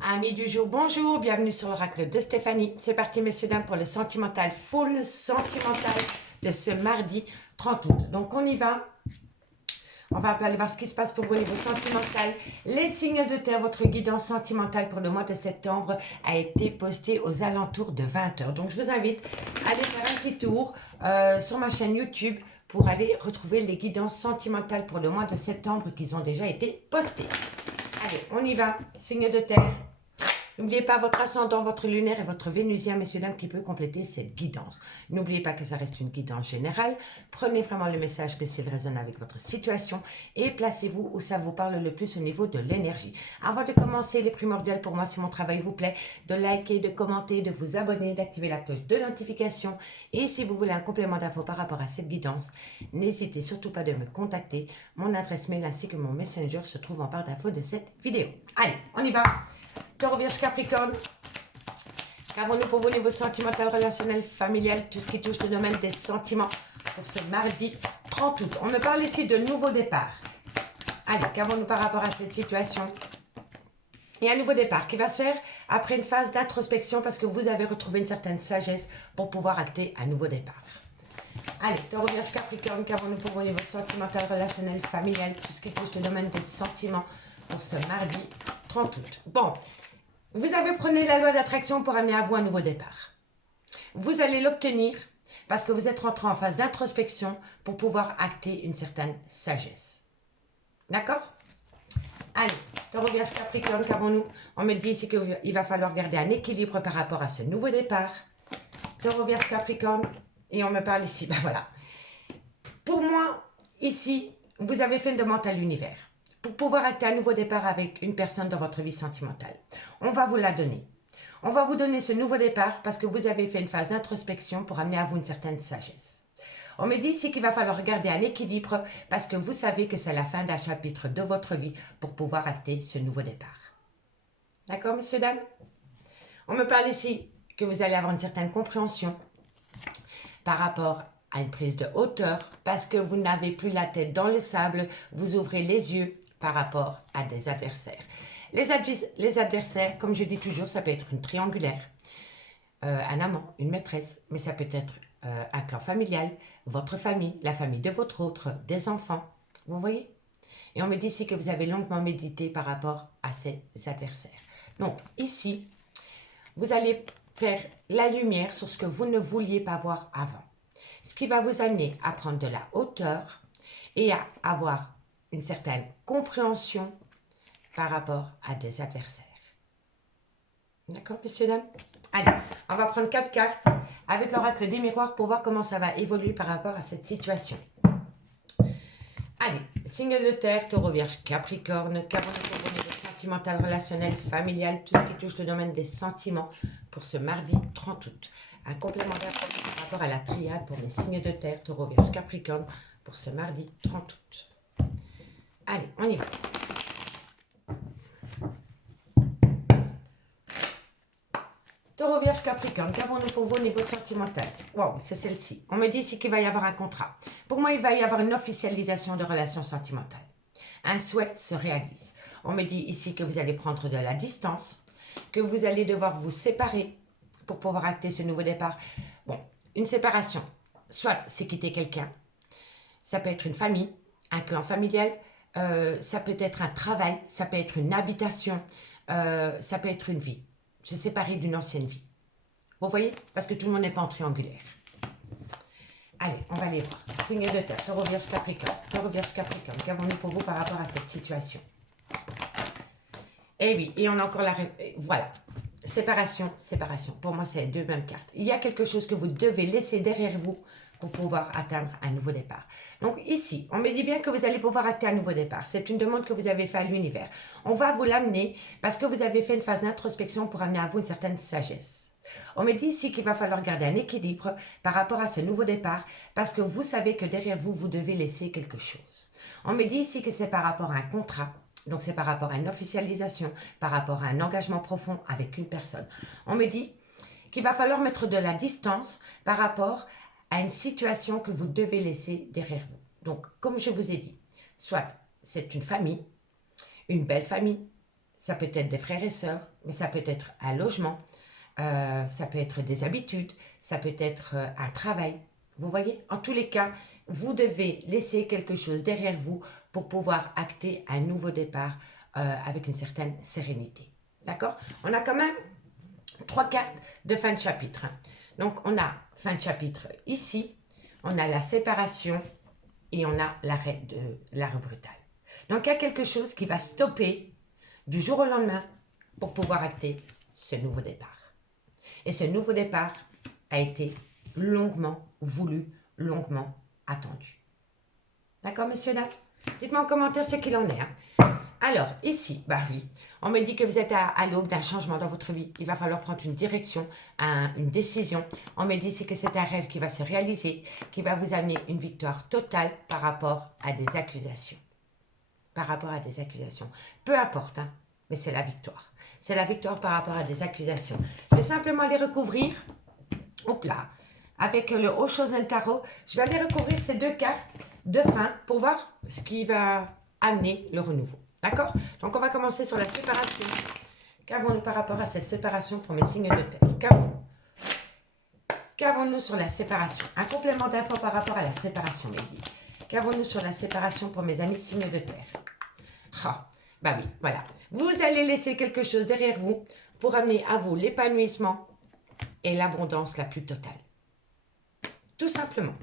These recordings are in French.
Amis du jour, bonjour, bienvenue sur l'oracle de Stéphanie. C'est parti messieurs dames pour le sentimental, full sentimental de ce mardi 30 août. Donc on y va. On va aller voir ce qui se passe pour vous au niveau sentimental. Les signes de terre, votre guidance sentimentale pour le mois de septembre a été postée aux alentours de 20 h. Donc je vous invite à aller faire un petit tour sur ma chaîne YouTube pour aller retrouver les guidances sentimentales pour le mois de septembre qui ont déjà été postées. Allez, on y va. Signe de terre. N'oubliez pas votre ascendant, votre lunaire et votre vénusien, messieurs, dames, qui peut compléter cette guidance. N'oubliez pas que ça reste une guidance générale. Prenez vraiment le message que s'il résonne avec votre situation et placez-vous où ça vous parle le plus au niveau de l'énergie. Avant de commencer, il est primordial pour moi, si mon travail vous plaît, de liker, de commenter, de vous abonner, d'activer la cloche de notification. Et si vous voulez un complément d'infos par rapport à cette guidance, n'hésitez surtout pas de me contacter. Mon adresse mail ainsi que mon messenger se trouvent en barre d'infos de cette vidéo. Allez, on y va. Taureau, Vierge, Capricorne, qu'avons-nous pour vous au niveau sentimental, relationnel, familial, tout ce qui touche le domaine des sentiments pour ce mardi 30 août. On me parle ici de nouveau départ. Allez, qu'avons-nous par rapport à cette situation? Il y a un nouveau départ qui va se faire après une phase d'introspection parce que vous avez retrouvé une certaine sagesse pour pouvoir acter un nouveau départ. Allez, Taureau, Vierge, Capricorne, qu'avons-nous pour vous au niveau sentimental, relationnel, familial, tout ce qui touche le domaine des sentiments pour ce mardi 30 août. Bon. Vous avez pris la loi d'attraction pour amener à vous un nouveau départ. Vous allez l'obtenir parce que vous êtes rentré en phase d'introspection pour pouvoir acter une certaine sagesse. D'accord? Allez, Taureau, Vierge, Capricorne, qu'avons-nous? On me dit ici qu'il va falloir garder un équilibre par rapport à ce nouveau départ. Taureau, Vierge, Capricorne, et on me parle ici, ben voilà. Pour moi, ici, vous avez fait une demande à l'univers pour pouvoir acter un nouveau départ avec une personne dans votre vie sentimentale. On va vous la donner. On va vous donner ce nouveau départ parce que vous avez fait une phase d'introspection pour amener à vous une certaine sagesse. On me dit ici qu'il va falloir garder un équilibre parce que vous savez que c'est la fin d'un chapitre de votre vie pour pouvoir acter ce nouveau départ. D'accord, messieurs, dames? On me parle ici que vous allez avoir une certaine compréhension par rapport à une prise de hauteur parce que vous n'avez plus la tête dans le sable, vous ouvrez les yeux par rapport à des adversaires. Les adversaires, comme je dis toujours, ça peut être une triangulaire, un amant, une maîtresse, mais ça peut être un clan familial, votre famille, la famille de votre autre, des enfants. Vous voyez? Et on me dit ici que vous avez longuement médité par rapport à ces adversaires. Donc ici, vous allez faire la lumière sur ce que vous ne vouliez pas voir avant. Ce qui va vous amener à prendre de la hauteur et à avoir une certaine compréhension par rapport à des adversaires. D'accord, messieurs, dames? Allez, on va prendre 4 cartes avec l'oracle des miroirs pour voir comment ça va évoluer par rapport à cette situation. Allez, signe de terre, Taureau, Vierge, Capricorne, sentimental, relationnel, familial, tout ce qui touche le domaine des sentiments pour ce mardi 30 août. Un complémentaire par rapport à la triade pour les signes de terre, Taureau, Vierge, Capricorne pour ce mardi 30 août. Allez, on y va. Taureau, Vierge, Capricorne, qu'avons-nous pour vous au niveau sentimental? Wow, c'est celle-ci. On me dit ici qu'il va y avoir un contrat. Pour moi, il va y avoir une officialisation de relations sentimentales. Un souhait se réalise. On me dit ici que vous allez prendre de la distance, que vous allez devoir vous séparer pour pouvoir acter ce nouveau départ. Bon, une séparation, soit c'est quitter quelqu'un, ça peut être une famille, un clan familial, ça peut être un travail, ça peut être une habitation, ça peut être une vie. Se séparer d'une ancienne vie. Vous voyez? Parce que tout le monde n'est pas en triangulaire. Allez, on va aller voir. Signe de terre, Taureau, Vierge, Capricorne. Taureau, Vierge, Capricorne. Qu'avons-nous pour vous par rapport à cette situation? Eh oui, et on a encore la... Voilà. Séparation, séparation. Pour moi, c'est les deux mêmes cartes. Il y a quelque chose que vous devez laisser derrière vous pour pouvoir atteindre un nouveau départ. Donc ici, on me dit bien que vous allez pouvoir acter un nouveau départ. C'est une demande que vous avez faite à l'univers. On va vous l'amener parce que vous avez fait une phase d'introspection pour amener à vous une certaine sagesse. On me dit ici qu'il va falloir garder un équilibre par rapport à ce nouveau départ parce que vous savez que derrière vous, vous devez laisser quelque chose. On me dit ici que c'est par rapport à un contrat. Donc, c'est par rapport à une officialisation, par rapport à un engagement profond avec une personne. On me dit qu'il va falloir mettre de la distance par rapport à une situation que vous devez laisser derrière vous. Donc, comme je vous ai dit, soit c'est une famille, une belle famille, ça peut être des frères et sœurs, mais ça peut être un logement, ça peut être des habitudes, ça peut être un travail. Vous voyez, en tous les cas, vous devez laisser quelque chose derrière vous pour pouvoir acter un nouveau départ avec une certaine sérénité. D'accord? On a quand même 3 cartes de fin de chapitre. Donc, on a fin de chapitre ici, on a la séparation et on a l'arrêt de l'arrêt brutal. Donc, il y a quelque chose qui va stopper du jour au lendemain pour pouvoir acter ce nouveau départ. Et ce nouveau départ a été longuement voulu, longuement attendu. D'accord, messieurs, dames? Dites-moi en commentaire ce qu'il en est. Alors, ici, bah oui, on me dit que vous êtes à l'aube d'un changement dans votre vie. Il va falloir prendre une direction, une décision. On me dit ici que c'est un rêve qui va se réaliser, qui va vous amener une victoire totale par rapport à des accusations. Par rapport à des accusations. Peu importe, hein, mais c'est la victoire. C'est la victoire par rapport à des accusations. Je vais simplement les recouvrir. Hop là. Avec le Oshozen Tarot, je vais aller recouvrir ces 2 cartes de fin pour voir ce qui va amener le renouveau. D'accord? Donc, on va commencer sur la séparation. Qu'avons-nous par rapport à cette séparation pour mes signes de terre? Qu'avons-nous sur la séparation? Un complément d'info par rapport à la séparation, mes guides. Qu'avons-nous sur la séparation pour mes amis signes de terre? Ah, bah oui, voilà. Vous allez laisser quelque chose derrière vous pour amener à vous l'épanouissement et l'abondance la plus totale. Tout simplement.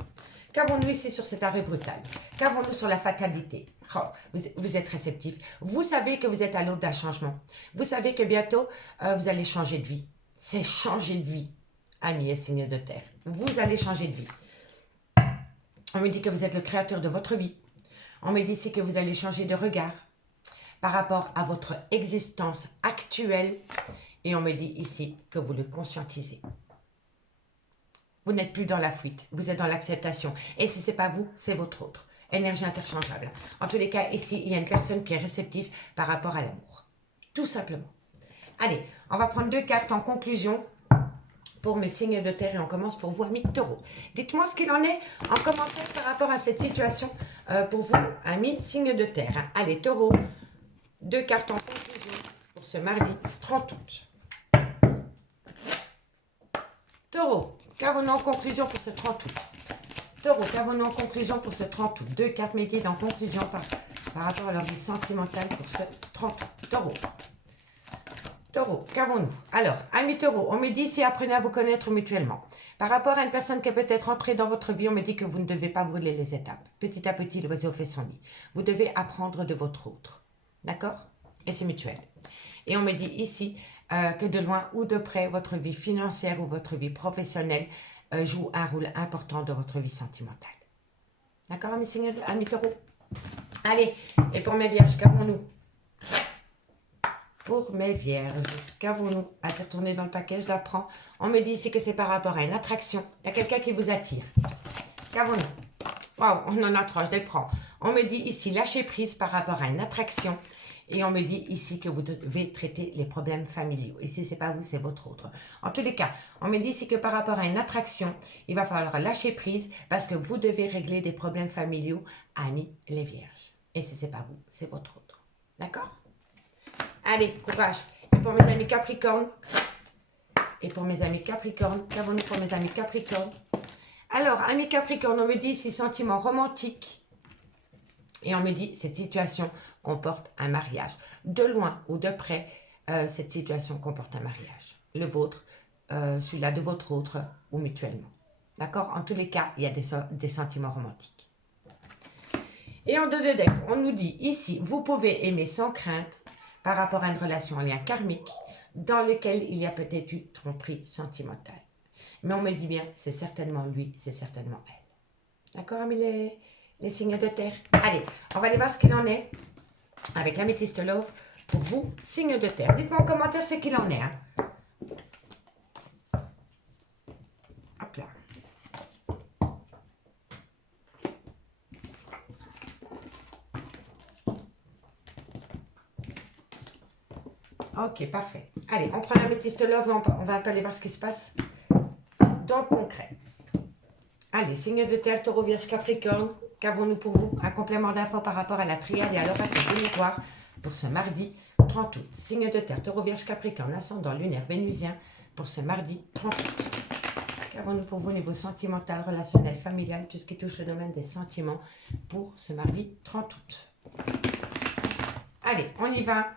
Qu'avons-nous ici sur cet arrêt brutal? Qu'avons-nous sur la fatalité? Oh, vous êtes réceptif. Vous savez que vous êtes à l'aube d'un changement. Vous savez que bientôt, vous allez changer de vie. C'est changer de vie, amis et signes de terre. Vous allez changer de vie. On me dit que vous êtes le créateur de votre vie. On me dit ici que vous allez changer de regard par rapport à votre existence actuelle. Et on me dit ici que vous le conscientisez. Vous n'êtes plus dans la fuite, vous êtes dans l'acceptation. Et si ce n'est pas vous, c'est votre autre. Énergie interchangeable. En tous les cas, ici, il y a une personne qui est réceptive par rapport à l'amour. Tout simplement. Allez, on va prendre 2 cartes en conclusion pour mes signes de terre. Et on commence pour vous, amis taureaux. Dites-moi ce qu'il en est en commentaire par rapport à cette situation pour vous, amis signes de terre. Allez, taureau, 2 cartes en conclusion pour ce mardi 30 août. Taureau, qu'avons-nous en conclusion pour ce 30 août? Taureau, qu'avons-nous en conclusion pour ce 30 août? 2 cartes mes guides en conclusion par rapport à leur vie sentimentale pour ce 30 août. Taureau. Taureau, qu'avons-nous? Alors, amis taureau, on me dit ici apprenez à vous connaître mutuellement. Par rapport à une personne qui est peut-être entrée dans votre vie, on me dit que vous ne devez pas brûler les étapes. Petit à petit, l'oiseau fait son nid. Vous devez apprendre de votre autre. D'accord? Et c'est mutuel. Et on me dit ici que de loin ou de près, votre vie financière ou votre vie professionnelle joue un rôle important dans votre vie sentimentale. D'accord, amis taureaux? Allez, et pour mes vierges, qu'avons-nous? Pour mes vierges, qu'avons-nous? À se retourner dans le paquet, je la prends. On me dit ici que c'est par rapport à une attraction. Il y a quelqu'un qui vous attire. Qu'avons-nous? Waouh, on en a 3, je les prends. On me dit ici lâcher prise par rapport à une attraction. Et on me dit ici que vous devez traiter les problèmes familiaux. Et si ce n'est pas vous, c'est votre autre. En tous les cas, on me dit ici que par rapport à une attraction, il va falloir lâcher prise parce que vous devez régler des problèmes familiaux, amis les vierges. Et si ce n'est pas vous, c'est votre autre. D'accord? Allez, courage. Et pour mes amis Capricorne, qu'avons-nous pour mes amis Capricorne? Alors, amis Capricorne, on me dit ici sentiment romantique. Et on me dit, cette situation comporte un mariage. De loin ou de près, cette situation comporte un mariage. Le vôtre, celui-là de votre autre ou mutuellement. D'accord? En tous les cas, il y a des sentiments romantiques. Et en 2 de deck, on nous dit ici, vous pouvez aimer sans crainte par rapport à une relation en lien karmique dans lequel il y a peut-être eu tromperie sentimentale. Mais on me dit bien, c'est certainement lui, c'est certainement elle. D'accord, amis les signes de terre? Allez, on va aller voir ce qu'il en est avec l'améthyste love pour vous, signes de terre. Dites-moi en commentaire ce qu'il en est. Hein. Hop là. Ok, parfait. Allez, on prend l'améthyste love, on va un peu aller voir ce qui se passe dans le concret. Allez, signe de terre, taureau, vierge, capricorne. Qu'avons-nous pour vous? Un complément d'infos par rapport à la triade et à l'oracle de miroir pour ce mardi 30 août. Signe de terre, taureau, vierge, capricorne, ascendant lunaire, vénusien pour ce mardi 30 août. Qu'avons-nous pour vous au niveau sentimental, relationnel, familial, tout ce qui touche le domaine des sentiments pour ce mardi 30 août. Allez, on y va.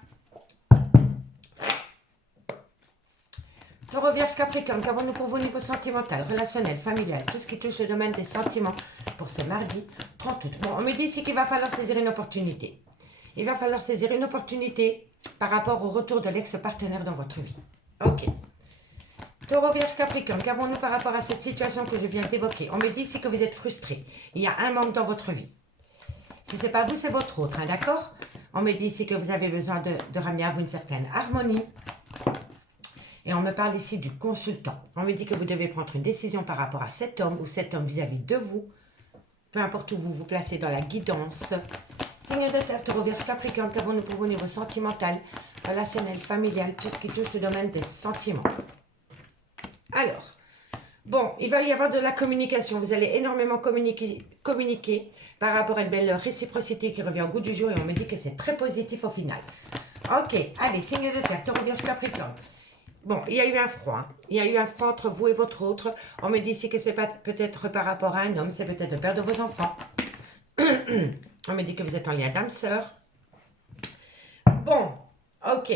Taureau, vierge, capricorne, qu'avons-nous pour vous au niveau sentimental, relationnel, familial, tout ce qui touche le domaine des sentiments pour ce mardi 30 août. Bon, on me dit ici qu'il va falloir saisir une opportunité. Il va falloir saisir une opportunité par rapport au retour de l'ex-partenaire dans votre vie. Ok. Taureau, vierge, capricorne, qu'avons-nous par rapport à cette situation que je viens d'évoquer? On me dit ici que vous êtes frustré. Il y a un manque dans votre vie. Si ce n'est pas vous, c'est votre autre, hein, d'accord? On me dit ici que vous avez besoin de ramener à vous une certaine harmonie. Et on me parle ici du consultant. On me dit que vous devez prendre une décision par rapport à cet homme ou cet homme vis-à-vis de vous. Peu importe où vous vous placez dans la guidance. Signe de terre, taureau, vierge, capricorne, qu'avons-nous pour vous au niveau sentimental, relationnel, familial, tout ce qui touche le domaine des sentiments. Alors, bon, il va y avoir de la communication. Vous allez énormément communiquer par rapport à une belle réciprocité qui revient au goût du jour. Et on me dit que c'est très positif au final. Ok, allez, signe de terre, taureau, vierge, capricorne. Bon, il y a eu un froid. Hein. Il y a eu un froid entre vous et votre autre. On me dit ici que c'est pas peut-être par rapport à un homme, c'est peut-être le père de vos enfants. On me dit que vous êtes en lien d'âme-sœur. Bon, ok.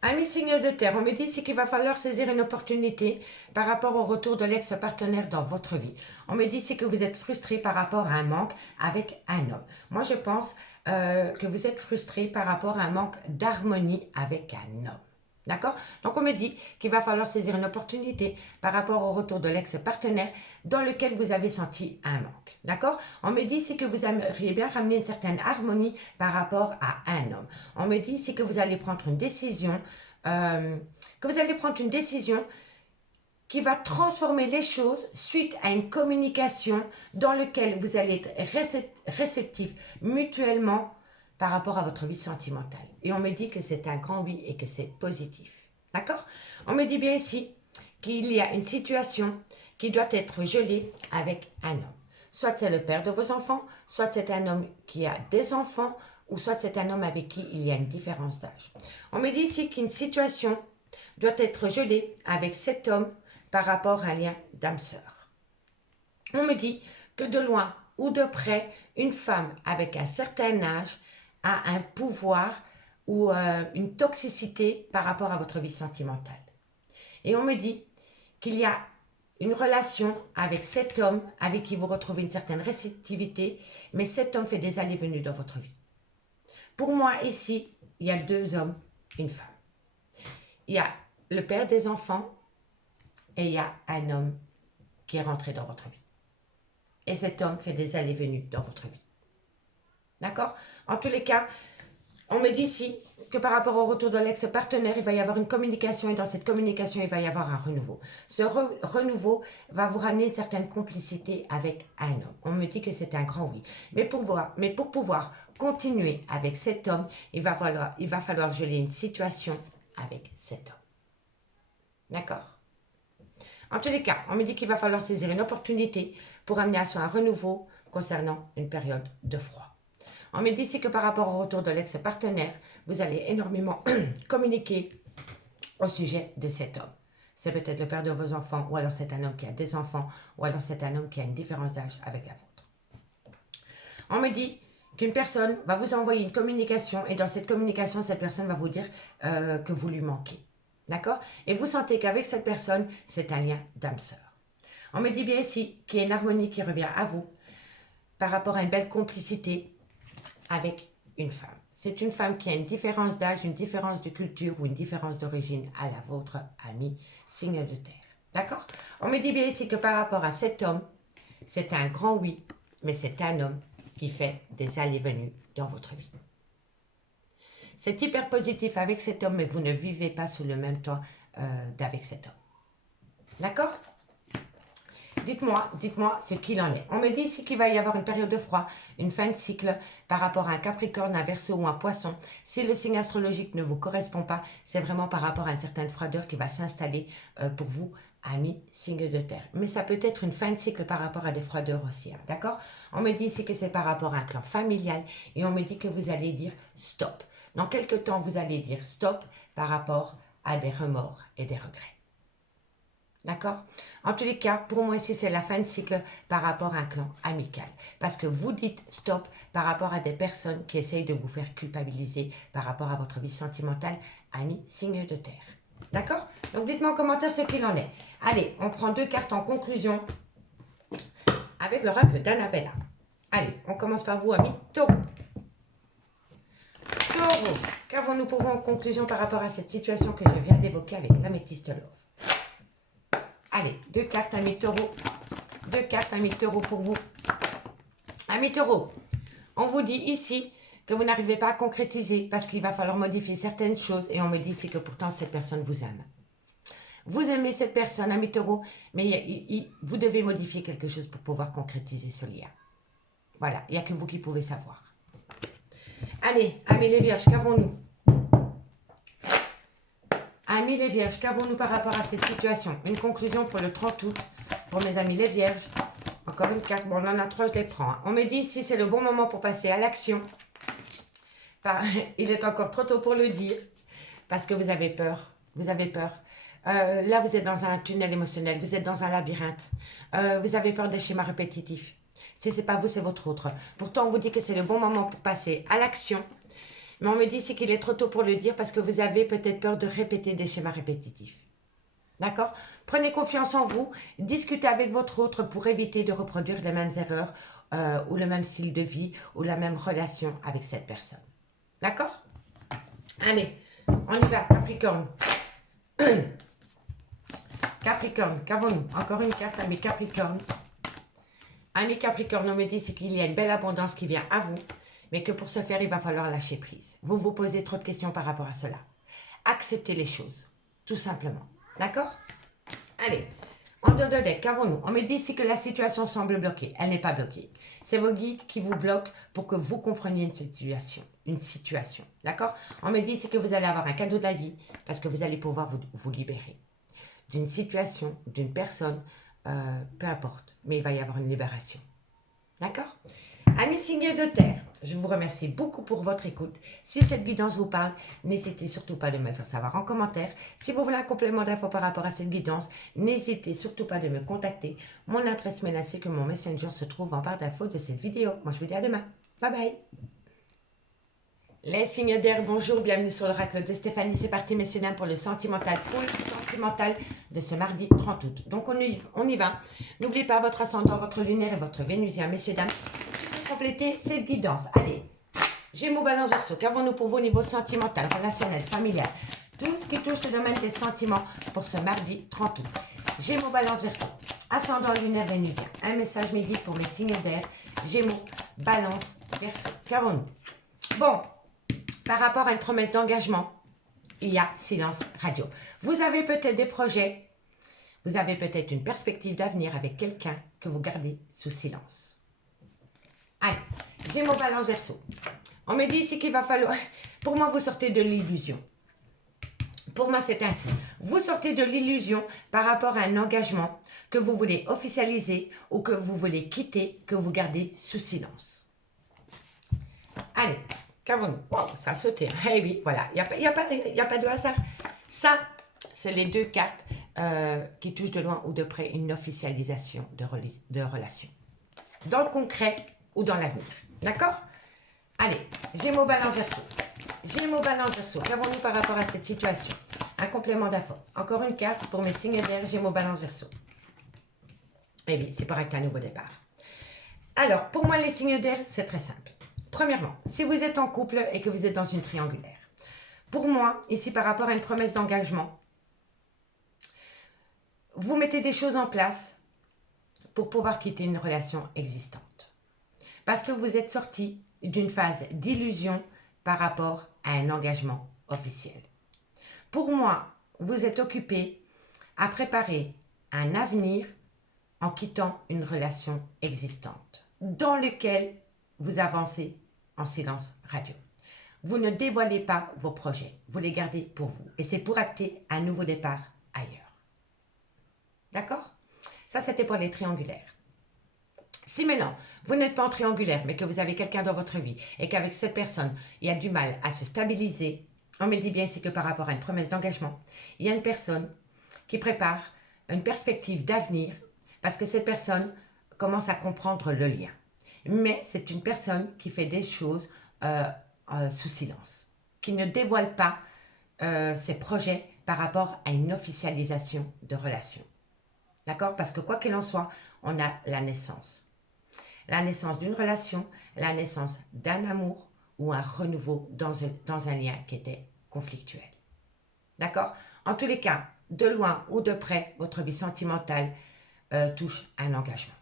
Ami signe de terre, on me dit ici qu'il va falloir saisir une opportunité par rapport au retour de l'ex-partenaire dans votre vie. On me dit ici que vous êtes frustré par rapport à un manque avec un homme. Moi, je pense que vous êtes frustré par rapport à un manque d'harmonie avec un homme. D'accord? Donc, on me dit qu'il va falloir saisir une opportunité par rapport au retour de l'ex-partenaire dans lequel vous avez senti un manque. D'accord? On me dit ici que vous aimeriez bien ramener une certaine harmonie par rapport à un homme. On me dit ici que vous allez prendre une décision, qui va transformer les choses suite à une communication dans laquelle vous allez être réceptifs mutuellement par rapport à votre vie sentimentale. Et on me dit que c'est un grand oui et que c'est positif. D'accord? On me dit bien ici qu'il y a une situation qui doit être gelée avec un homme. Soit c'est le père de vos enfants, soit c'est un homme qui a des enfants, ou soit c'est un homme avec qui il y a une différence d'âge. On me dit ici qu'une situation doit être gelée avec cet homme par rapport à un lien d'âme-sœur. On me dit que de loin ou de près, une femme avec un certain âge a un pouvoir ou une toxicité par rapport à votre vie sentimentale. Et on me dit qu'il y a une relation avec cet homme avec qui vous retrouvez une certaine réceptivité, mais cet homme fait des allées-venues dans votre vie. Pour moi, ici, il y a deux hommes, une femme. Il y a le père des enfants et il y a un homme qui est rentré dans votre vie. Et cet homme fait des allées-venues dans votre vie. D'accord? En tous les cas, on me dit ici que par rapport au retour de l'ex-partenaire, il va y avoir une communication et dans cette communication, il va y avoir un renouveau. Ce renouveau va vous ramener une certaine complicité avec un homme. On me dit que c'est un grand oui. Mais pour pouvoir continuer avec cet homme, il va falloir geler une situation avec cet homme. D'accord? En tous les cas, on me dit qu'il va falloir saisir une opportunité pour amener à soi un renouveau concernant une période de froid. On me dit ici que par rapport au retour de l'ex-partenaire, vous allez énormément communiquer au sujet de cet homme. C'est peut-être le père de vos enfants, ou alors c'est un homme qui a des enfants, ou alors c'est un homme qui a une différence d'âge avec la vôtre. On me dit qu'une personne va vous envoyer une communication, et dans cette communication, cette personne va vous dire que vous lui manquez. D'accord? Et vous sentez qu'avec cette personne, c'est un lien d'âme-sœur. On me dit bien ici qu'il y a une harmonie qui revient à vous par rapport à une belle complicité avec une femme. C'est une femme qui a une différence d'âge, une différence de culture ou une différence d'origine à la vôtre, ami, signe de terre. D'accord? On me dit bien ici que par rapport à cet homme, c'est un grand oui, mais c'est un homme qui fait des allées-venues dans votre vie. C'est hyper positif avec cet homme, mais vous ne vivez pas sous le même toit d'avec cet homme. D'accord? Dites-moi ce qu'il en est. On me dit ici qu'il va y avoir une période de froid, une fin de cycle par rapport à un Capricorne, un Verseau ou un Poisson. Si le signe astrologique ne vous correspond pas, c'est vraiment par rapport à une certaine froideur qui va s'installer pour vous, amis signe de terre. Mais ça peut être une fin de cycle par rapport à des froideurs aussi, hein, d'accord? On me dit ici que c'est par rapport à un clan familial et on me dit que vous allez dire stop. Dans quelques temps, vous allez dire stop par rapport à des remords et des regrets. D'accord? En tous les cas, pour moi ici, c'est la fin de cycle par rapport à un clan amical. Parce que vous dites stop par rapport à des personnes qui essayent de vous faire culpabiliser par rapport à votre vie sentimentale, amis, signe de terre. D'accord? Donc dites-moi en commentaire ce qu'il en est. Allez, on prend 2 cartes en conclusion avec l'oracle d'Annabella. Allez, on commence par vous, amis Taureau. Taureau, qu'avons-nous pour vous en conclusion par rapport à cette situation que je viens d'évoquer avec l'améthyste love? Allez, 2 cartes, amis Taureau. 2 cartes, amis Taureau pour vous. Amis Taureau, on vous dit ici que vous n'arrivez pas à concrétiser parce qu'il va falloir modifier certaines choses et on me dit ici que pourtant cette personne vous aime. Vous aimez cette personne, amis Taureau, mais vous devez modifier quelque chose pour pouvoir concrétiser ce lien. Voilà, il n'y a que vous qui pouvez savoir. Allez, amis les vierges, qu'avons-nous? Amis les vierges, qu'avons-nous par rapport à cette situation? Une conclusion pour le 30 août, pour mes amis les vierges. Encore une carte, bon on en a 3, je les prends. On me dit ici, c'est le bon moment pour passer à l'action. Il est encore trop tôt pour le dire, parce que vous avez peur. Vous avez peur. Là, vous êtes dans un tunnel émotionnel, vous êtes dans un labyrinthe. Vous avez peur des schémas répétitifs. Si ce n'est pas vous, c'est votre autre. Pourtant, on vous dit que c'est le bon moment pour passer à l'action. Mais on me dit ici qu'il est trop tôt pour le dire parce que vous avez peut-être peur de répéter des schémas répétitifs. D'accord? Prenez confiance en vous. Discutez avec votre autre pour éviter de reproduire les mêmes erreurs ou le même style de vie ou la même relation avec cette personne. D'accord? Allez, on y va, Capricorne. Capricorne, qu'avons-nous? Encore une carte, amis Capricorne. Amis Capricorne, on me dit qu'il y a une belle abondance qui vient à vous, mais que pour ce faire, il va falloir lâcher prise. Vous vous posez trop de questions par rapport à cela. Acceptez les choses, tout simplement. D'accord? Allez, en dehors de deck, qu'avons-nous? On me dit ici que la situation semble bloquée. Elle n'est pas bloquée. C'est vos guides qui vous bloquent pour que vous compreniez une situation. D'accord? On me dit ici que vous allez avoir un cadeau de la vie parce que vous allez pouvoir vous libérer d'une situation, d'une personne, peu importe. Mais il va y avoir une libération. D'accord? Amis signes de terre, je vous remercie beaucoup pour votre écoute. Si cette guidance vous parle, n'hésitez surtout pas de me faire savoir en commentaire. Si vous voulez un complément d'infos par rapport à cette guidance, n'hésitez surtout pas de me contacter. Mon adresse mail ainsi que mon messenger se trouve en barre d'infos de cette vidéo. Moi, je vous dis à demain. Bye bye. Les signes d'air, bonjour, bienvenue sur l'oracle de Stéphanie. C'est parti, messieurs, dames, pour le sentimental, full sentimental de ce mardi 30 août. Donc, on y va. N'oubliez pas votre ascendant, votre lunaire et votre vénusien, messieurs, dames. Compléter cette guidance. Allez, Gémeaux, Balance, Verseau, qu'avons-nous pour vous au niveau sentimental, relationnel, familial, tout ce qui touche le domaine des sentiments pour ce mardi 30 août. Gémeaux, Balance, Verseau, ascendant, lunaire, vénusien. Un message midi pour mes signes d'air. Gémeaux, Balance, Verseau, qu'avons-nous? Bon, par rapport à une promesse d'engagement, il y a silence radio. Vous avez peut-être des projets, vous avez peut-être une perspective d'avenir avec quelqu'un que vous gardez sous silence. Allez, Gémeaux, Balance, Verseau. On me dit ici qu'il va falloir... Pour moi, vous sortez de l'illusion. Pour moi, c'est ainsi. Vous sortez de l'illusion par rapport à un engagement que vous voulez officialiser ou que vous voulez quitter, que vous gardez sous silence. Allez, qu'avons-nous? Oh, ça a sauté. Eh oui, voilà. Il n'y a pas de hasard. Ça, c'est les 2 cartes qui touchent de loin ou de près une officialisation de relation. Dans le concret ou dans l'avenir. D'accord? Allez, Gémeaux, Balance, Verseau. Gémeaux, Balance, Verseau. Qu'avons-nous par rapport à cette situation? Un complément d'info. Encore une carte pour mes signes d'air, Gémeaux, Balance, Verseau. Eh bien, c'est pareil qu'un nouveau départ. Alors, pour moi, les signes d'air, c'est très simple. Premièrement, si vous êtes en couple et que vous êtes dans une triangulaire, pour moi, ici, par rapport à une promesse d'engagement, vous mettez des choses en place pour pouvoir quitter une relation existante. Parce que vous êtes sorti d'une phase d'illusion par rapport à un engagement officiel. Pour moi, vous êtes occupé à préparer un avenir en quittant une relation existante dans laquelle vous avancez en silence radio. Vous ne dévoilez pas vos projets, vous les gardez pour vous. Et c'est pour acter un nouveau départ ailleurs. D'accord? Ça, c'était pour les triangulaires. Si maintenant, vous n'êtes pas en triangulaire, mais que vous avez quelqu'un dans votre vie et qu'avec cette personne, il y a du mal à se stabiliser, on me dit bien ici que par rapport à une promesse d'engagement, il y a une personne qui prépare une perspective d'avenir parce que cette personne commence à comprendre le lien. Mais c'est une personne qui fait des choses sous silence, qui ne dévoile pas ses projets par rapport à une officialisation de relation. D'accord? Parce que quoi qu'il en soit, on a la naissance. La naissance d'une relation, la naissance d'un amour ou un renouveau dans un lien qui était conflictuel. D'accord? En tous les cas, de loin ou de près, votre vie sentimentale touche un engagement.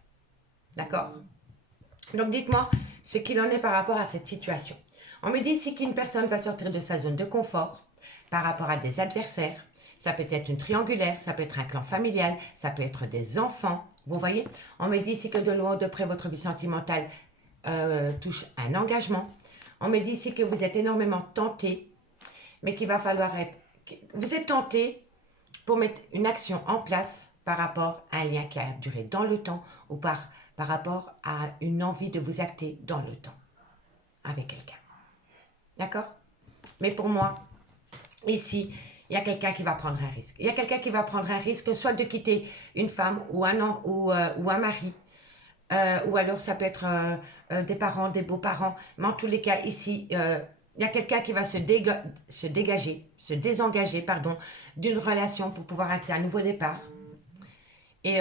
D'accord? Donc dites-moi ce qu'il en est par rapport à cette situation. On me dit ici qu'une personne va sortir de sa zone de confort par rapport à des adversaires. Ça peut être une triangulaire, ça peut être un clan familial, ça peut être des enfants. Vous voyez? On me dit ici que de loin ou de près, votre vie sentimentale touche un engagement. On me dit ici que vous êtes énormément tenté, mais qu'il va falloir être... Vous êtes tenté pour mettre une action en place par rapport à un lien qui a duré dans le temps ou par rapport à une envie de vous acter dans le temps avec quelqu'un. D'accord? Mais pour moi, ici, il y a quelqu'un qui va prendre un risque. Il y a quelqu'un qui va prendre un risque, soit de quitter une femme ou un mari, ou alors ça peut être des parents, des beaux-parents. Mais en tous les cas, ici, il y a quelqu'un qui va se désengager, d'une relation pour pouvoir acter un nouveau départ. Et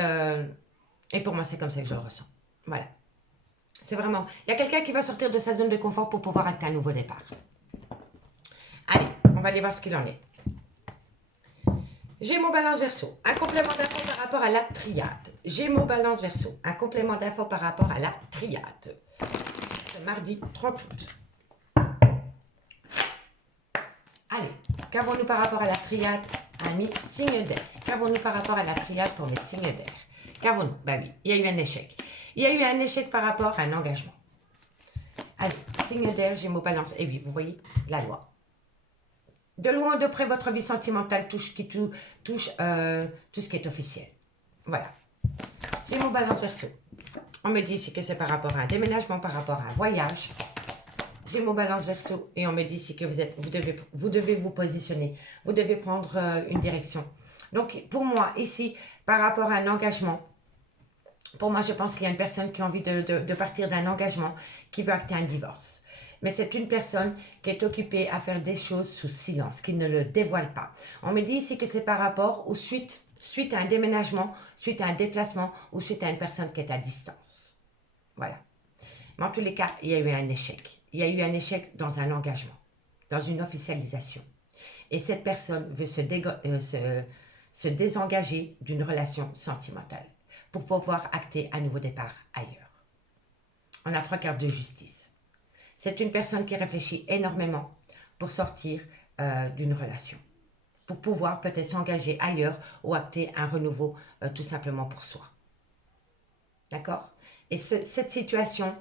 pour moi, c'est comme ça que je le ressens. Voilà. C'est vraiment... Il y a quelqu'un qui va sortir de sa zone de confort pour pouvoir acter un nouveau départ. Allez, on va aller voir ce qu'il en est. Gémeaux, Balance, Verseau. Un complément d'info par rapport à la triade. Gémeaux, Balance, Verseau. Un complément d'info par rapport à la triade. Ce mardi 30 août. Allez, qu'avons-nous par rapport à la triade, amis, signe d'air? Qu'avons-nous par rapport à la triade pour les signes d'air? Qu'avons-nous? Bah oui, il y a eu un échec. Il y a eu un échec par rapport à un engagement. Allez, signe d'air, Gémeaux, Balance. Et oui, vous voyez, la loi. De loin ou de près, votre vie sentimentale touche tout ce qui est officiel. Voilà. Gémeaux, Balance, Verseau. On me dit ici que c'est par rapport à un déménagement, par rapport à un voyage. Gémeaux, Balance, Verseau. Et on me dit ici que vous devez vous positionner. Vous devez prendre une direction. Donc, pour moi, ici, par rapport à un engagement, pour moi, je pense qu'il y a une personne qui a envie de partir d'un engagement, qui veut acter un divorce. Mais c'est une personne qui est occupée à faire des choses sous silence, qui ne le dévoile pas. On me dit ici que c'est par rapport ou suite à un déménagement, suite à un déplacement ou suite à une personne qui est à distance. Voilà. Mais en tous les cas, il y a eu un échec. Il y a eu un échec dans un engagement, dans une officialisation. Et cette personne veut se désengager d'une relation sentimentale pour pouvoir acter un nouveau départ ailleurs. On a 3 cartes de justice. C'est une personne qui réfléchit énormément pour sortir d'une relation, pour pouvoir peut-être s'engager ailleurs ou acter un renouveau tout simplement pour soi. D'accord? Et cette situation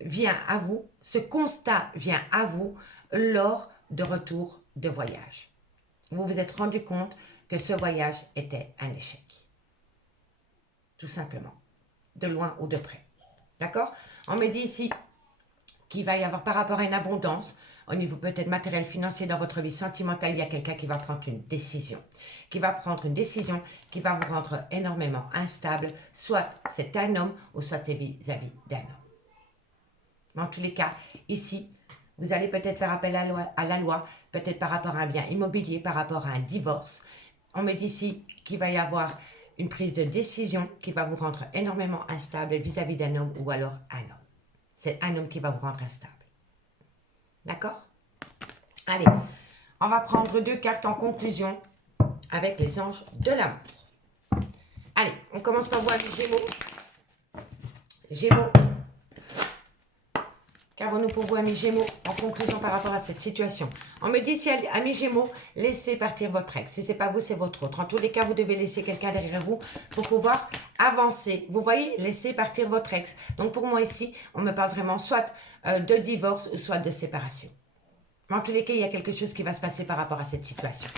vient à vous, ce constat vient à vous lors de retour de voyage. Vous vous êtes rendu compte que ce voyage était un échec. Tout simplement, de loin ou de près. D'accord? On me dit ici qu'il va y avoir par rapport à une abondance, au niveau peut-être matériel, financier, dans votre vie sentimentale, il y a quelqu'un qui va prendre une décision. Qui va prendre une décision qui va vous rendre énormément instable, soit c'est un homme ou soit c'est vis-à-vis d'un homme. Mais en tous les cas, ici, vous allez peut-être faire appel à la loi, peut-être par rapport à un bien immobilier, par rapport à un divorce. On me dit ici qu'il va y avoir une prise de décision qui va vous rendre énormément instable vis-à-vis d'un homme ou alors un homme. C'est un homme qui va vous rendre instable. D'accord? Allez, on va prendre 2 cartes en conclusion avec les anges de l'amour. Allez, on commence par vous, amis Gémeaux. Gémeaux. Qu'avons-nous pour vous, amis Gémeaux, en conclusion par rapport à cette situation? On me dit ici, amis Gémeaux, laissez partir votre ex. Si ce n'est pas vous, c'est votre autre. En tous les cas, vous devez laisser quelqu'un derrière vous pour pouvoir avancer. Vous voyez, laissez partir votre ex. Donc pour moi ici, on me parle vraiment soit de divorce, soit de séparation. Mais en tous les cas, il y a quelque chose qui va se passer par rapport à cette situation.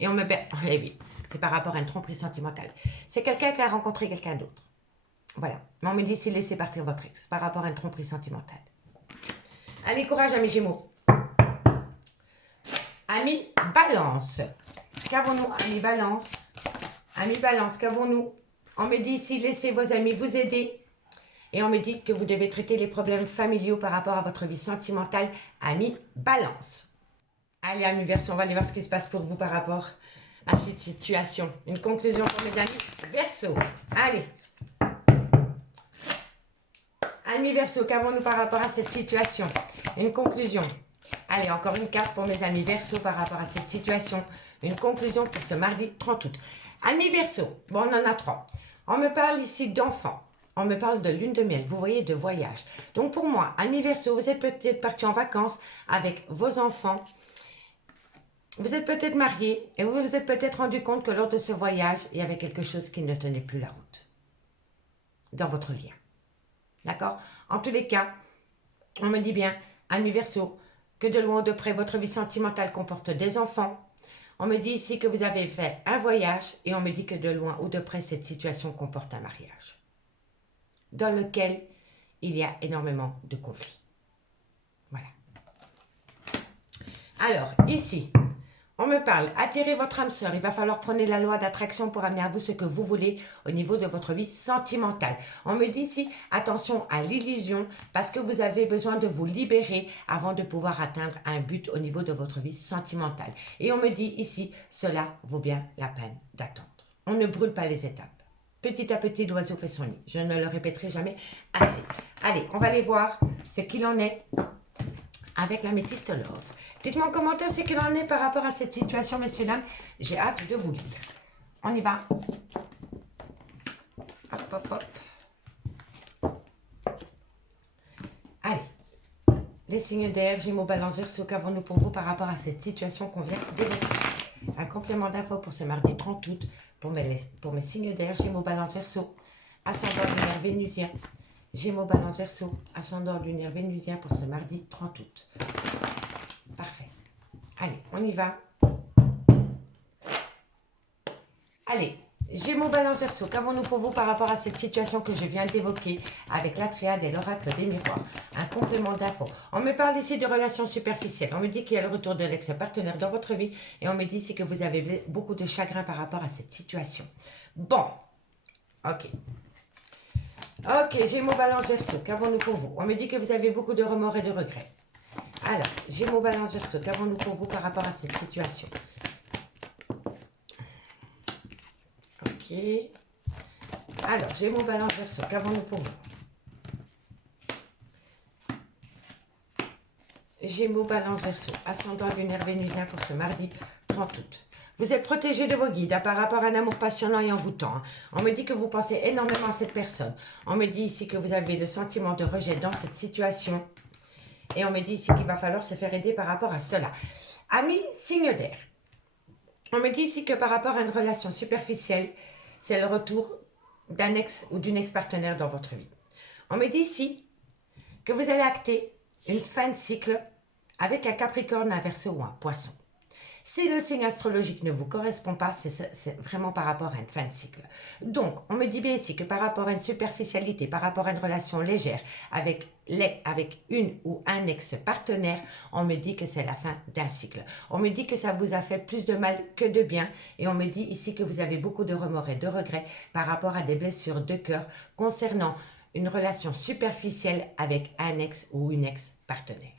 Et on me... Eh oui, c'est par rapport à une tromperie sentimentale. C'est quelqu'un qui a rencontré quelqu'un d'autre. Voilà. Mais on me dit ici, laissez partir votre ex par rapport à une tromperie sentimentale. Allez, courage, amis Gémeaux. Amis Balance. Qu'avons-nous, amis Balance? Amis Balance, qu'avons-nous? On me dit ici, laissez vos amis vous aider. Et on me dit que vous devez traiter les problèmes familiaux par rapport à votre vie sentimentale, amis Balance. Allez, amis Verseau, on va aller voir ce qui se passe pour vous par rapport à cette situation. Une conclusion pour mes amis Verseau. Allez. Amis Verseau, qu'avons-nous par rapport à cette situation? Une conclusion. Allez, encore une carte pour mes amis Verseau par rapport à cette situation. Une conclusion pour ce mardi 30 août. Amis Verseau, bon, on en a 3. On me parle ici d'enfants. On me parle de lune de miel, vous voyez, de voyage. Donc pour moi, amis Verseau, vous êtes peut-être partis en vacances avec vos enfants. Vous êtes peut-être mariés et vous vous êtes peut-être rendu compte que lors de ce voyage, il y avait quelque chose qui ne tenait plus la route dans votre lien. D'accord? En tous les cas, on me dit bien, amis Verseau, que de loin ou de près, votre vie sentimentale comporte des enfants. On me dit ici que vous avez fait un voyage et on me dit que de loin ou de près, cette situation comporte un mariage dans lequel il y a énormément de conflits. Voilà. Alors, ici, on me parle, attirez votre âme sœur. Il va falloir prendre la loi d'attraction pour amener à vous ce que vous voulez au niveau de votre vie sentimentale. On me dit ici, attention à l'illusion parce que vous avez besoin de vous libérer avant de pouvoir atteindre un but au niveau de votre vie sentimentale. Et on me dit ici, cela vaut bien la peine d'attendre. On ne brûle pas les étapes. Petit à petit, l'oiseau fait son nid. Je ne le répéterai jamais assez. Allez, on va aller voir ce qu'il en est avec l'améthyste love. Dites-moi en commentaire ce qu'il en est par rapport à cette situation, messieurs, dames. J'ai hâte de vous lire. On y va. Hop, hop, hop. Allez. Les signes d'air, Gémeaux, Balance, Verseau, qu'avons-nous pour vous par rapport à cette situation qu'on vient d'évoquer? Un complément d'info pour ce mardi 30 août pour mes signes d'air, Gémeaux, Balance, Verseau, ascendant lunaire vénusien. Gémeaux, Balance, Verseau, ascendant lunaire vénusien pour ce mardi 30 août. Parfait. Allez, on y va. Allez, Gémeaux, Balance, Verseau, qu'avons-nous pour vous par rapport à cette situation que je viens d'évoquer avec la triade et l'oracle des miroirs? Un complément d'info. On me parle ici de relations superficielles. On me dit qu'il y a le retour de l'ex-partenaire dans votre vie et on me dit ici que vous avez beaucoup de chagrin par rapport à cette situation. Bon, ok. Ok, Gémeaux, Balance, Verseau, qu'avons-nous pour vous? On me dit que vous avez beaucoup de remords et de regrets. Alors, Gémeaux, Balance, Verseau, qu'avons-nous pour vous par rapport à cette situation? Ok. Alors, Gémeaux, Balance, Verseau, qu'avons-nous pour vous? Gémeaux, Balance, Verseau, ascendant lunaire vénusien pour ce mardi 30 août. Vous êtes protégé de vos guides par rapport à un amour passionnant et envoûtant. On me dit que vous pensez énormément à cette personne. On me dit ici que vous avez le sentiment de rejet dans cette situation. Et on me dit ici qu'il va falloir se faire aider par rapport à cela. Amis, signe d'air. On me dit ici que par rapport à une relation superficielle, c'est le retour d'un ex ou d'une ex-partenaire dans votre vie. On me dit ici que vous allez acter une fin de cycle avec un Capricorne, un Verseau ou un Poisson. Si le signe astrologique ne vous correspond pas, c'est vraiment par rapport à une fin de cycle. Donc, on me dit bien ici que par rapport à une superficialité, par rapport à une relation légère avec une ou un ex-partenaire, on me dit que c'est la fin d'un cycle. On me dit que ça vous a fait plus de mal que de bien et on me dit ici que vous avez beaucoup de remords et de regrets par rapport à des blessures de cœur concernant une relation superficielle avec un ex ou une ex-partenaire.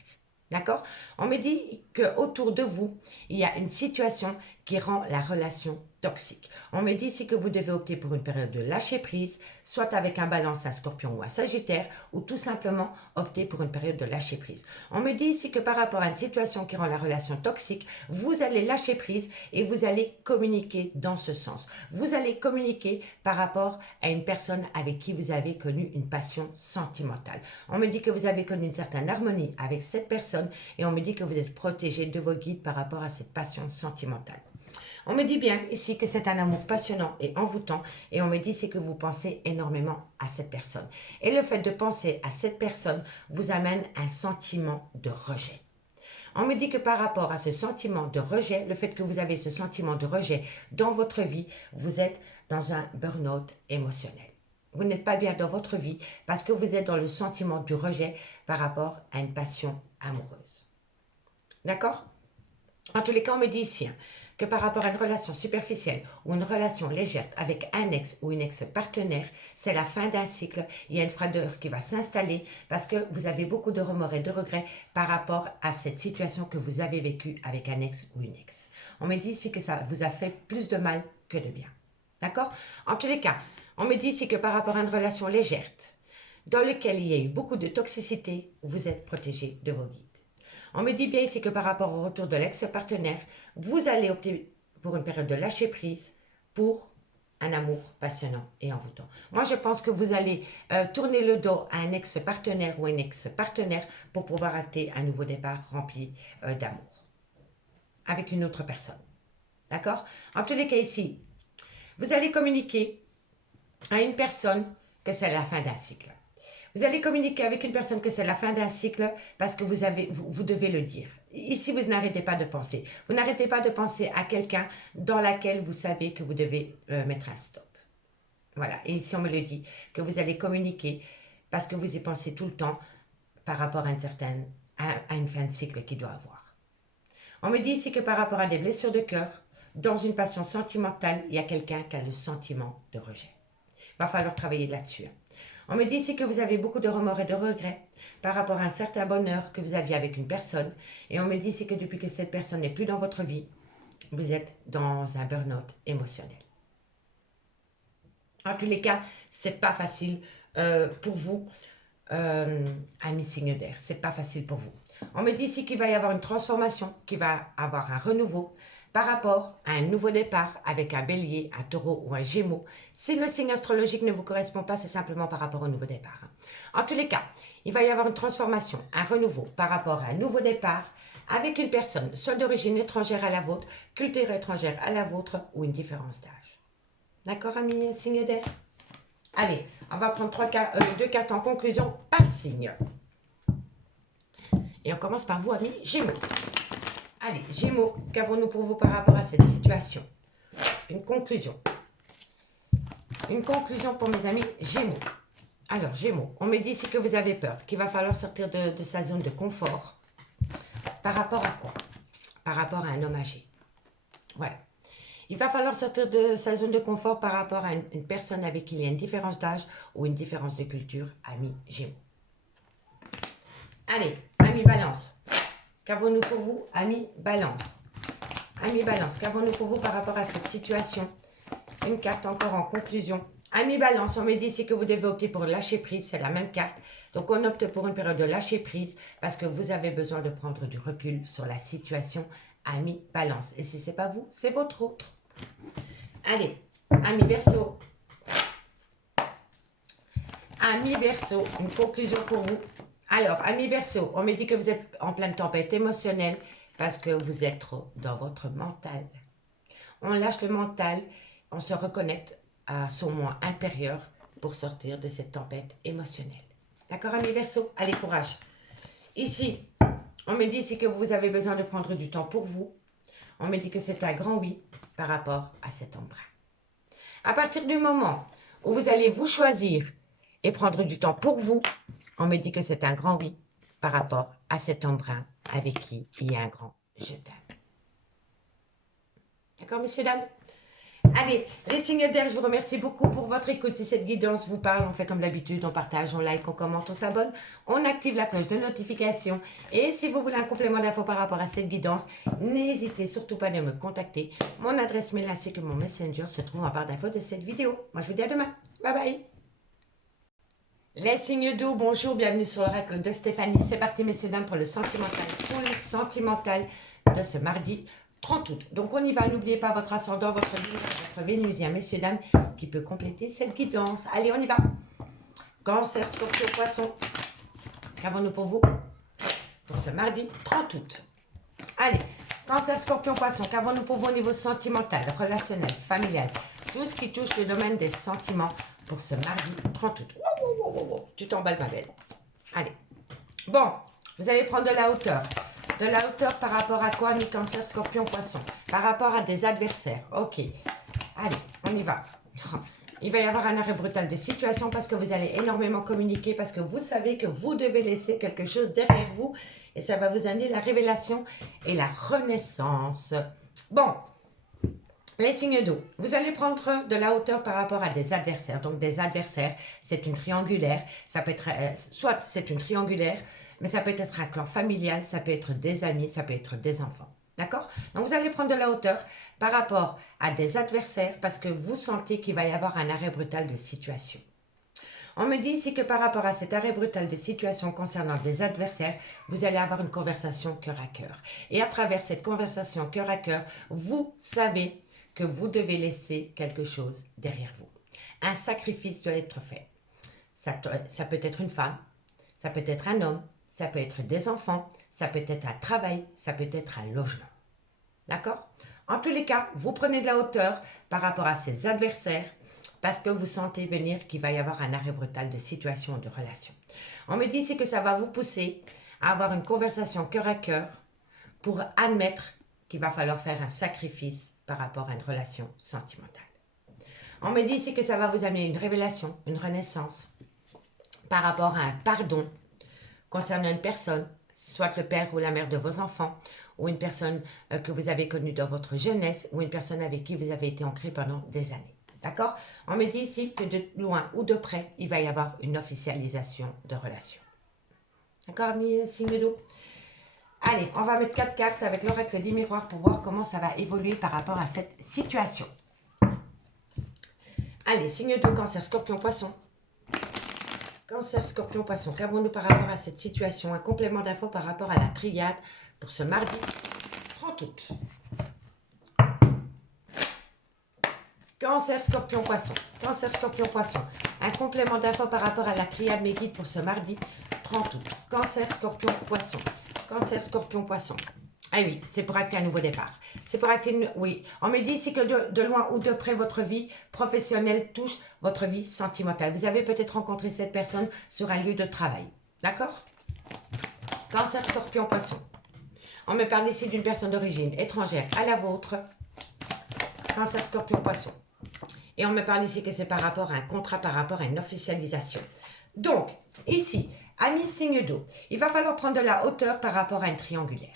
D'accord? On me dit qu'autour de vous, il y a une situation qui rend la relation toxique. On me dit ici que vous devez opter pour une période de lâcher prise, soit avec un Balance, un Scorpion ou un Sagittaire, ou tout simplement opter pour une période de lâcher prise. On me dit ici que par rapport à une situation qui rend la relation toxique, vous allez lâcher prise et vous allez communiquer dans ce sens. Vous allez communiquer par rapport à une personne avec qui vous avez connu une passion sentimentale. On me dit que vous avez connu une certaine harmonie avec cette personne et on me dit que vous êtes protégé de vos guides par rapport à cette passion sentimentale. On me dit bien ici que c'est un amour passionnant et envoûtant et on me dit c'est que vous pensez énormément à cette personne. Et le fait de penser à cette personne vous amène un sentiment de rejet. On me dit que par rapport à ce sentiment de rejet, le fait que vous avez ce sentiment de rejet dans votre vie, vous êtes dans un burn-out émotionnel. Vous n'êtes pas bien dans votre vie parce que vous êtes dans le sentiment du rejet par rapport à une passion amoureuse. D'accord? En tous les cas, on me dit ici hein, que par rapport à une relation superficielle ou une relation légère avec un ex ou une ex-partenaire, c'est la fin d'un cycle. Il y a une froideur qui va s'installer parce que vous avez beaucoup de remords et de regrets par rapport à cette situation que vous avez vécue avec un ex ou une ex. On me dit ici que ça vous a fait plus de mal que de bien. D'accord? En tous les cas, on me dit ici que par rapport à une relation légère, dans laquelle il y a eu beaucoup de toxicité, vous êtes protégé de vos guides. On me dit bien ici que par rapport au retour de l'ex-partenaire, vous allez opter pour une période de lâcher prise pour un amour passionnant et envoûtant. Moi, je pense que vous allez tourner le dos à un ex-partenaire ou un ex-partenaire pour pouvoir acter un nouveau départ rempli d'amour avec une autre personne. D'accord? En tous les cas ici, vous allez communiquer à une personne que c'est la fin d'un cycle. Vous allez communiquer avec une personne que c'est la fin d'un cycle parce que vous devez le dire. Ici, vous n'arrêtez pas de penser. Vous n'arrêtez pas de penser à quelqu'un dans laquelle vous savez que vous devez mettre un stop. Voilà. Et ici, on me le dit, que vous allez communiquer parce que vous y pensez tout le temps par rapport à une fin de cycle qu'il doit avoir. On me dit ici que par rapport à des blessures de cœur, dans une passion sentimentale, il y a quelqu'un qui a le sentiment de rejet. Il va falloir travailler là-dessus. On me dit ici que vous avez beaucoup de remords et de regrets par rapport à un certain bonheur que vous aviez avec une personne. Et on me dit ici que depuis que cette personne n'est plus dans votre vie, vous êtes dans un burn-out émotionnel. En tous les cas, c'est pas facile pour vous, amis signe d'air. C'est pas facile pour vous. On me dit ici qu'il va y avoir une transformation, qu'il va avoir un renouveau par rapport à un nouveau départ avec un bélier, un taureau ou un gémeau. Si le signe astrologique ne vous correspond pas, c'est simplement par rapport au nouveau départ. En tous les cas, il va y avoir une transformation, un renouveau par rapport à un nouveau départ avec une personne, soit d'origine étrangère à la vôtre, culture étrangère à la vôtre ou une différence d'âge. D'accord, amis signe d'air? Allez, on va prendre 2 cartes en conclusion par signe. Et on commence par vous, amis Gémeaux. Allez, Gémeaux, qu'avons-nous pour vous par rapport à cette situation? Une conclusion. Une conclusion pour mes amis Gémeaux. Alors, Gémeaux, on me dit ici que vous avez peur, qu'il va falloir sortir de sa zone de confort. Par rapport à quoi? Par rapport à un homme âgé. Voilà. Il va falloir sortir de sa zone de confort par rapport à une personne avec qui il y a une différence d'âge ou une différence de culture, amis Gémeaux. Allez, amis Balance. Qu'avons-nous pour vous, amis Balance? Amis Balance, qu'avons-nous pour vous par rapport à cette situation? Une carte encore en conclusion. Amis Balance, on me dit ici que vous devez opter pour lâcher prise, c'est la même carte. Donc on opte pour une période de lâcher prise parce que vous avez besoin de prendre du recul sur la situation, amis Balance. Et si ce n'est pas vous, c'est votre autre. Allez, amis Verseau. Amis Verseau, une conclusion pour vous. Alors, amis Verseau, on me dit que vous êtes en pleine tempête émotionnelle parce que vous êtes trop dans votre mental. On lâche le mental, on se reconnecte à son moi intérieur pour sortir de cette tempête émotionnelle. D'accord, amis Verseau? Allez, courage. Ici, on me dit ici que vous avez besoin de prendre du temps pour vous. On me dit que c'est un grand oui par rapport à cet emprunt. À partir du moment où vous allez vous choisir et prendre du temps pour vous, on me dit que c'est un grand oui par rapport à cet emprunt avec qui il y a un grand je t'aime. D'accord, messieurs, dames? Allez, les signes d'air, je vous remercie beaucoup pour votre écoute. Si cette guidance vous parle, on fait comme d'habitude, on partage, on like, on commente, on s'abonne, on active la cloche de notification. Et si vous voulez un complément d'infos par rapport à cette guidance, n'hésitez surtout pas à me contacter. Mon adresse mail ainsi que mon messenger se trouve en barre d'infos de cette vidéo. Moi, je vous dis à demain. Bye bye. Les signes d'eau, bonjour, bienvenue sur l'oracle de Stéphanie. C'est parti, messieurs, dames, pour le sentimental, de ce mardi 30 août. Donc, on y va. N'oubliez pas votre ascendant, votre lune, votre vénusien, messieurs, dames, qui peut compléter cette guidance. Allez, on y va. Cancer, Scorpio, Poisson. Qu'avons-nous pour vous pour ce mardi 30 août? Allez, Cancer, Scorpion, Poisson. Qu'avons-nous pour vous au niveau sentimental, relationnel, familial, tout ce qui touche le domaine des sentiments pour ce mardi 30 août. Wow. Tu t'emballes, ma belle. Allez. Bon, vous allez prendre de la hauteur. De la hauteur par rapport à quoi, mi Cancer, Scorpion, Poisson? Par rapport à des adversaires. Ok. Allez, on y va. il va y avoir un arrêt brutal de situation parce que vous allez énormément communiquer, parce que vous savez que vous devez laisser quelque chose derrière vous et ça va vous amener la révélation et la renaissance. Bon, les signes d'eau. Vous allez prendre de la hauteur par rapport à des adversaires. Donc, des adversaires, c'est une triangulaire. Ça peut être, soit c'est une triangulaire, mais ça peut être un clan familial, ça peut être des amis, ça peut être des enfants. D'accord? Donc, vous allez prendre de la hauteur par rapport à des adversaires parce que vous sentez qu'il va y avoir un arrêt brutal de situation. On me dit ici que par rapport à cet arrêt brutal de situation concernant des adversaires, vous allez avoir une conversation cœur à cœur. Et à travers cette conversation cœur à cœur, vous savez que vous devez laisser quelque chose derrière vous. Un sacrifice doit être fait. Ça peut être une femme, ça peut être un homme, ça peut être des enfants, ça peut être un travail, ça peut être un logement. D'accord? En tous les cas, vous prenez de la hauteur par rapport à ces adversaires parce que vous sentez venir qu'il va y avoir un arrêt brutal de situation ou de relation. On me dit ici que ça va vous pousser à avoir une conversation cœur à cœur pour admettre qu'il va falloir faire un sacrifice par rapport à une relation sentimentale. On me dit ici que ça va vous amener une révélation, une renaissance par rapport à un pardon concernant une personne, soit le père ou la mère de vos enfants, ou une personne que vous avez connue dans votre jeunesse, ou une personne avec qui vous avez été ancré pendant des années. D'accord? On me dit ici que de loin ou de près, il va y avoir une officialisation de relation. D'accord, mes signes d'eau? Allez, on va mettre 4 cartes avec l'oracle des miroirs pour voir comment ça va évoluer par rapport à cette situation. Allez, signe d'eau, cancer, scorpion, poisson. Cancer, scorpion, poisson. Qu'avons-nous par rapport à cette situation? Un complément d'infos par rapport à la triade pour ce mardi 30 août. Cancer, scorpion, poisson. Cancer, scorpion, poisson. Un complément d'infos par rapport à la triade mes guides pour ce mardi 30 août. Cancer, scorpion, poisson. Cancer, scorpion, poisson. Ah oui, c'est pour acter un nouveau départ. C'est pour acter oui. On me dit ici que de loin ou de près, votre vie professionnelle touche votre vie sentimentale. Vous avez peut-être rencontré cette personne sur un lieu de travail. D'accord? Cancer, scorpion, poisson. On me parle ici d'une personne d'origine étrangère à la vôtre. Cancer, scorpion, poisson. Et on me parle ici que c'est par rapport à un contrat, par rapport à une officialisation. Donc, ici, amis signe d'eau, il va falloir prendre de la hauteur par rapport à une triangulaire.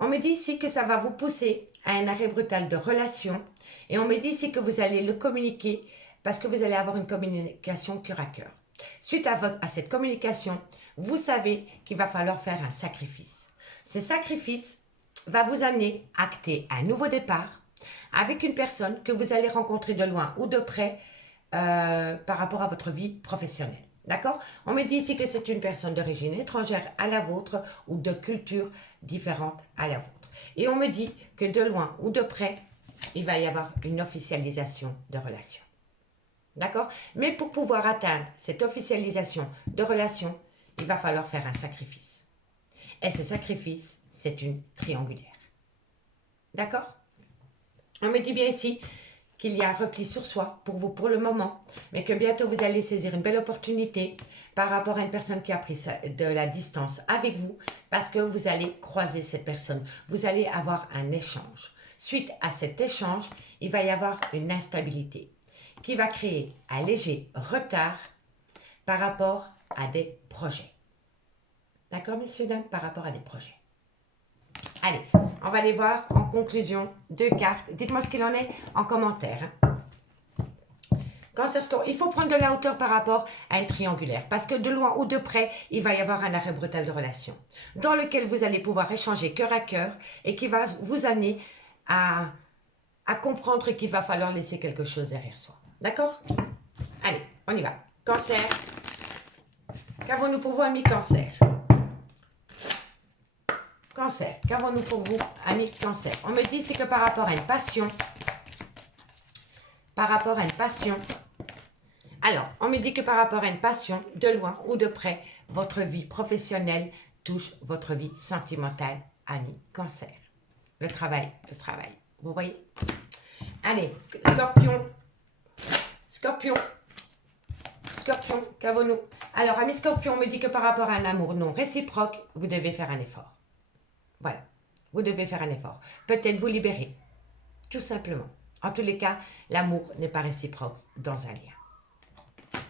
On me dit ici que ça va vous pousser à un arrêt brutal de relation. Et on me dit ici que vous allez le communiquer parce que vous allez avoir une communication cœur à cœur. Suite à cette communication, vous savez qu'il va falloir faire un sacrifice. Ce sacrifice va vous amener à acter un nouveau départ avec une personne que vous allez rencontrer de loin ou de près par rapport à votre vie professionnelle. D'accord? On me dit ici que c'est une personne d'origine étrangère à la vôtre ou de culture différente à la vôtre. Et on me dit que de loin ou de près, il va y avoir une officialisation de relation. D'accord? Mais pour pouvoir atteindre cette officialisation de relation, il va falloir faire un sacrifice. Et ce sacrifice, c'est une triangulaire. D'accord? On me dit bien ici qu'il y a un repli sur soi pour vous pour le moment, mais que bientôt vous allez saisir une belle opportunité par rapport à une personne qui a pris de la distance avec vous, parce que vous allez croiser cette personne, vous allez avoir un échange. Suite à cet échange, il va y avoir une instabilité qui va créer un léger retard par rapport à des projets. D'accord, messieurs, dames, par rapport à des projets. Allez, on va aller voir en conclusion 2 cartes. Dites-moi ce qu'il en est en commentaire. Cancer, il faut prendre de la hauteur par rapport à une triangulaire. Parce que de loin ou de près, il va y avoir un arrêt brutal de relation. Dans lequel vous allez pouvoir échanger cœur à cœur et qui va vous amener à comprendre qu'il va falloir laisser quelque chose derrière soi. D'accord? Allez, on y va. Cancer. Qu'avons-nous pour vous, amis Cancer? Cancer, qu'avons-nous pour vous, amis Cancer? On me dit c'est que par rapport à une passion, alors, on me dit que par rapport à une passion, de loin ou de près, votre vie professionnelle touche votre vie sentimentale, amis Cancer. Le travail, vous voyez? Allez, Scorpion, qu'avons-nous? Alors, amis Scorpion, on me dit que par rapport à un amour non réciproque, vous devez faire un effort. Voilà, vous devez faire un effort. Peut-être vous libérer, tout simplement. En tous les cas, l'amour n'est pas réciproque dans un lien.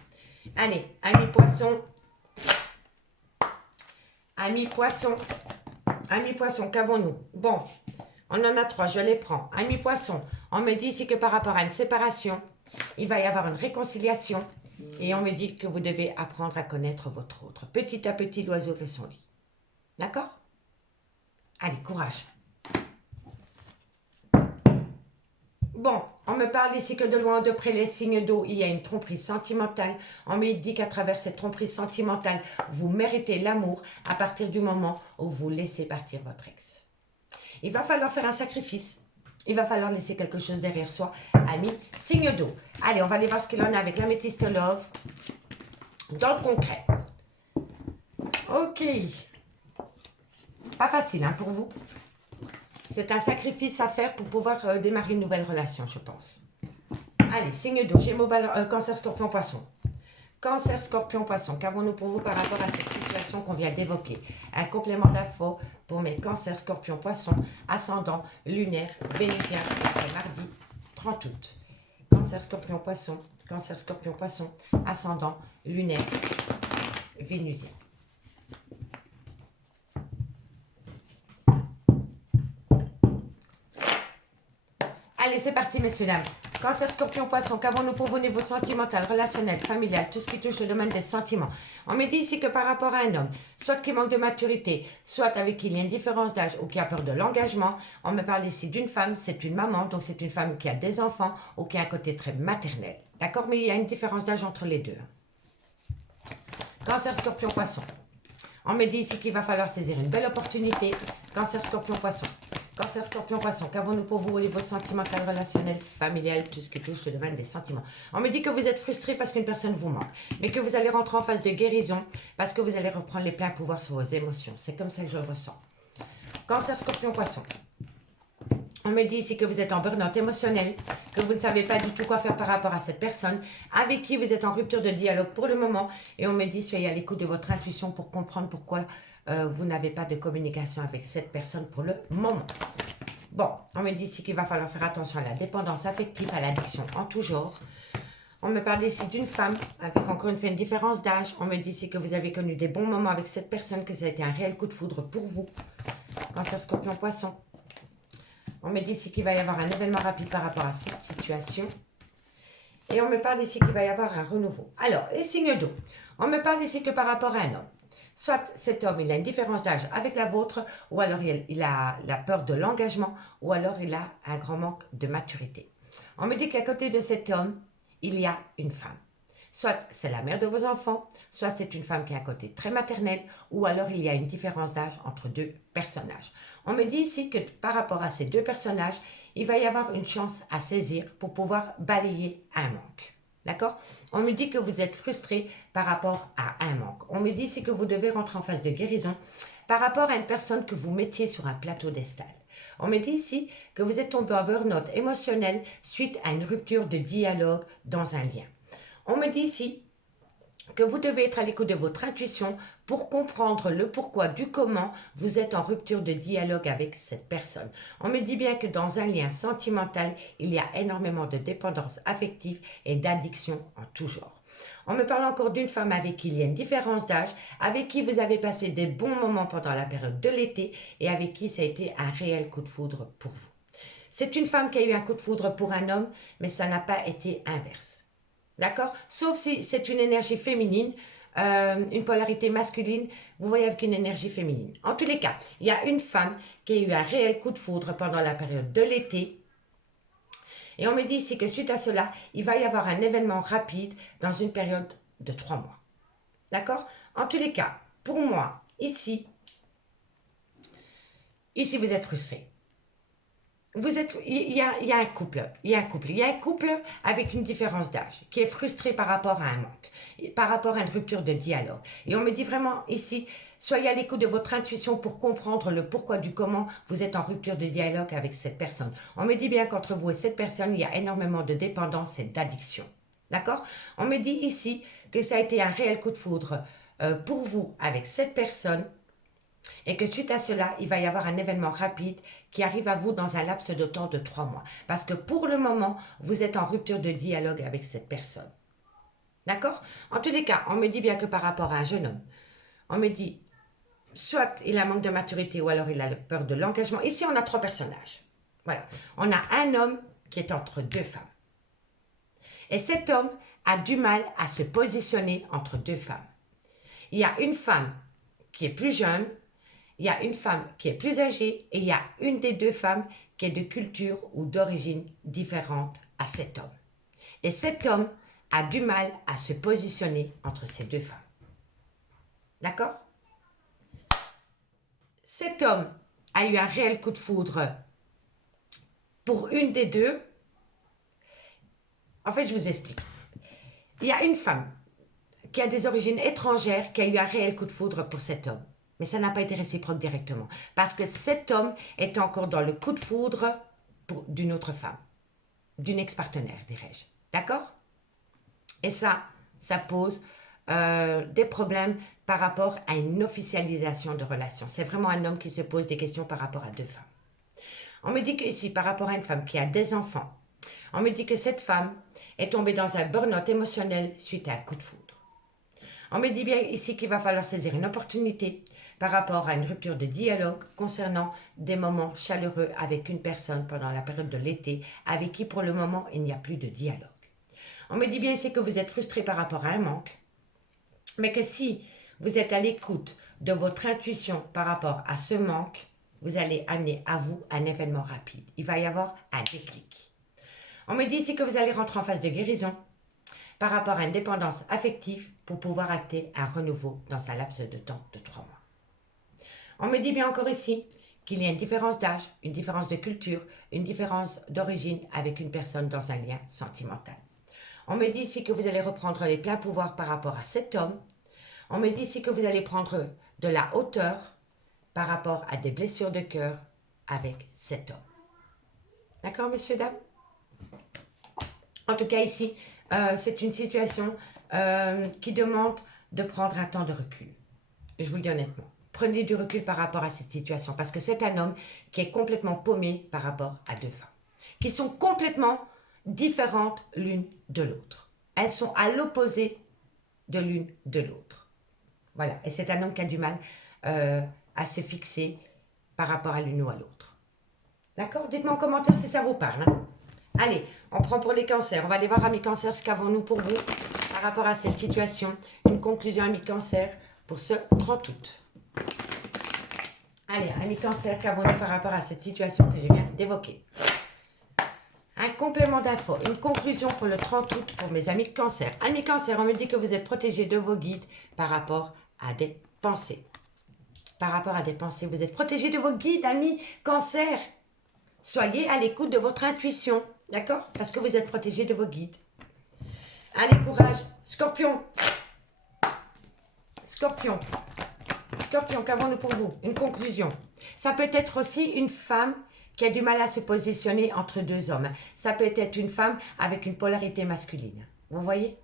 Allez, amis poissons. Amis poissons. Amis poissons, qu'avons-nous? Bon, on en a 3, je les prends. Amis poissons, on me dit ici que par rapport à une séparation, il va y avoir une réconciliation. Et on me dit que vous devez apprendre à connaître votre autre. Petit à petit, l'oiseau fait son lit. D'accord? Allez, courage. Bon, on me parle ici que de loin ou de près, les signes d'eau, il y a une tromperie sentimentale. On me dit qu'à travers cette tromperie sentimentale, vous méritez l'amour à partir du moment où vous laissez partir votre ex. Il va falloir faire un sacrifice. Il va falloir laisser quelque chose derrière soi. Amis, signe d'eau. Allez, on va aller voir ce qu'il en a avec l'améthyste love. Dans le concret. Ok. Pas facile hein, pour vous. C'est un sacrifice à faire pour pouvoir démarrer une nouvelle relation, je pense. Allez, signe d'eau. Gémeaux, Cancer, Scorpion, Poisson. Cancer, Scorpion, Poisson. Qu'avons-nous pour vous par rapport à cette situation qu'on vient d'évoquer? Un complément d'info pour mes Cancer, Scorpion, Poisson, ascendant lunaire vénusien ce mardi 30 août. Cancer, Scorpion, Poisson. Cancer, Scorpion, Poisson, ascendant lunaire vénusien. Allez, c'est parti, messieurs, dames. Cancer, Scorpion, Poisson, qu'avons-nous pour vous niveau sentimental, relationnel, familial, tout ce qui touche le domaine des sentiments? On me dit ici que par rapport à un homme, soit qui manque de maturité, soit avec qui il y a une différence d'âge ou qui a peur de l'engagement, on me parle ici d'une femme, c'est une maman, donc c'est une femme qui a des enfants ou qui a un côté très maternel. D'accord? Mais il y a une différence d'âge entre les deux. Cancer, Scorpion, Poisson. On me dit ici qu'il va falloir saisir une belle opportunité. Cancer, Scorpion, Poisson. Cancer, Scorpion, Poisson, qu'avons-nous pour vous au niveau sentimental, relationnel, familial, tout ce qui touche le domaine des sentiments? On me dit que vous êtes frustré parce qu'une personne vous manque, mais que vous allez rentrer en phase de guérison parce que vous allez reprendre les pleins pouvoirs sur vos émotions. C'est comme ça que je le ressens. Cancer, Scorpion, Poisson. On me dit ici que vous êtes en burn-out émotionnel, que vous ne savez pas du tout quoi faire par rapport à cette personne, avec qui vous êtes en rupture de dialogue pour le moment. Et on me dit, soyez à l'écoute de votre intuition pour comprendre pourquoi vous n'avez pas de communication avec cette personne pour le moment. Bon, on me dit ici qu'il va falloir faire attention à la dépendance affective, à l'addiction en tout genre. On me parle ici d'une femme avec encore une fois une différence d'âge. On me dit ici que vous avez connu des bons moments avec cette personne, que ça a été un réel coup de foudre pour vous. Cancer, Scorpion, Poisson. On me dit ici qu'il va y avoir un événement rapide par rapport à cette situation. Et on me parle ici qu'il va y avoir un renouveau. Alors, les signes d'eau. On me parle ici que par rapport à un homme. Soit cet homme, il a une différence d'âge avec la vôtre, ou alors il a la peur de l'engagement, ou alors il a un grand manque de maturité. On me dit qu'à côté de cet homme, il y a une femme. Soit c'est la mère de vos enfants, soit c'est une femme qui a un côté très maternel, ou alors il y a une différence d'âge entre deux personnages. On me dit ici que par rapport à ces deux personnages, il va y avoir une chance à saisir pour pouvoir balayer un manque. D'accord? On me dit que vous êtes frustré par rapport à un manque. On me dit ici que vous devez rentrer en phase de guérison par rapport à une personne que vous mettiez sur un plateau d'estal. On me dit ici que vous êtes tombé en burn-out émotionnel suite à une rupture de dialogue dans un lien. On me dit ici que vous devez être à l'écoute de votre intuition pour comprendre le pourquoi du comment vous êtes en rupture de dialogue avec cette personne. On me dit bien que dans un lien sentimental, il y a énormément de dépendance affective et d'addiction en tout genre. On me parle encore d'une femme avec qui il y a une différence d'âge, avec qui vous avez passé des bons moments pendant la période de l'été et avec qui ça a été un réel coup de foudre pour vous. C'est une femme qui a eu un coup de foudre pour un homme, mais ça n'a pas été inverse. D'accord? Sauf si c'est une énergie féminine, une polarité masculine, vous voyez avec une énergie féminine. En tous les cas, il y a une femme qui a eu un réel coup de foudre pendant la période de l'été. Et on me dit ici que suite à cela, il va y avoir un événement rapide dans une période de 3 mois. D'accord? En tous les cas, pour moi, ici vous êtes frustré. Il y a un couple avec une différence d'âge qui est frustré par rapport à un manque, par rapport à une rupture de dialogue. Et on me dit vraiment ici, soyez à l'écoute de votre intuition pour comprendre le pourquoi du comment vous êtes en rupture de dialogue avec cette personne. On me dit bien qu'entre vous et cette personne, il y a énormément de dépendance et d'addiction. D'accord? On me dit ici que ça a été un réel coup de foudre pour vous avec cette personne. Et que suite à cela, il va y avoir un événement rapide qui arrive à vous dans un laps de temps de 3 mois. Parce que pour le moment, vous êtes en rupture de dialogue avec cette personne. D'accord? En tous les cas, on me dit bien que par rapport à un jeune homme, on me dit, soit il a un manque de maturité ou alors il a peur de l'engagement. Ici, on a 3 personnages. Voilà. On a un homme qui est entre 2 femmes. Et cet homme a du mal à se positionner entre 2 femmes. Il y a une femme qui est plus jeune, il y a une femme qui est plus âgée et il y a une des 2 femmes qui est de culture ou d'origine différente à cet homme. Et cet homme a du mal à se positionner entre ces 2 femmes. D'accord? Cet homme a eu un réel coup de foudre pour une des 2. En fait, je vous explique. Il y a une femme qui a des origines étrangères qui a eu un réel coup de foudre pour cet homme. Mais ça n'a pas été réciproque directement. Parce que cet homme est encore dans le coup de foudre d'une autre femme. D'une ex-partenaire, dirais-je. D'accord? Et ça pose des problèmes par rapport à une officialisation de relation. C'est vraiment un homme qui se pose des questions par rapport à 2 femmes. On me dit qu'ici, par rapport à une femme qui a des enfants, on me dit que cette femme est tombée dans un burn-out émotionnel suite à un coup de foudre. On me dit bien ici qu'il va falloir saisir une opportunité par rapport à une rupture de dialogue concernant des moments chaleureux avec une personne pendant la période de l'été avec qui pour le moment il n'y a plus de dialogue. On me dit bien ici que vous êtes frustré par rapport à un manque, mais que si vous êtes à l'écoute de votre intuition par rapport à ce manque, vous allez amener à vous un événement rapide. Il va y avoir un déclic. On me dit ici que vous allez rentrer en phase de guérison par rapport à une dépendance affective pour pouvoir acter un renouveau dans un laps de temps de 3 mois. On me dit bien encore ici qu'il y a une différence d'âge, une différence de culture, une différence d'origine avec une personne dans un lien sentimental. On me dit ici que vous allez reprendre les pleins pouvoirs par rapport à cet homme. On me dit ici que vous allez prendre de la hauteur par rapport à des blessures de cœur avec cet homme. D'accord, messieurs, dames? En tout cas, ici, c'est une situation qui demande de prendre un temps de recul. Je vous le dis honnêtement. Prenez du recul par rapport à cette situation parce que c'est un homme qui est complètement paumé par rapport à 2 femmes qui sont complètement différentes l'une de l'autre. Elles sont à l'opposé de l'une de l'autre. Voilà. Et c'est un homme qui a du mal à se fixer par rapport à l'une ou à l'autre. D'accord? Dites-moi en commentaire si ça vous parle. Hein? Allez, on prend pour les cancers. On va aller voir à mes cancers ce qu'avons-nous pour vous par rapport à cette situation. Une conclusion à mes cancers pour ce 30 août. Allez, amis cancer, qu'avons-nous par rapport à cette situation que je viens d'évoquer? Un complément d'infos, une conclusion pour le 30 août pour mes amis cancer. Amis cancer, on me dit que vous êtes protégés de vos guides par rapport à des pensées. Par rapport à des pensées, vous êtes protégés de vos guides, amis cancer. Soyez à l'écoute de votre intuition, d'accord? Parce que vous êtes protégés de vos guides. Allez, courage. Scorpion. Scorpion. Scorpion, qu'avons-nous pour vous? Une conclusion. Ça peut être aussi une femme qui a du mal à se positionner entre 2 hommes. Ça peut être une femme avec une polarité masculine. Vous voyez?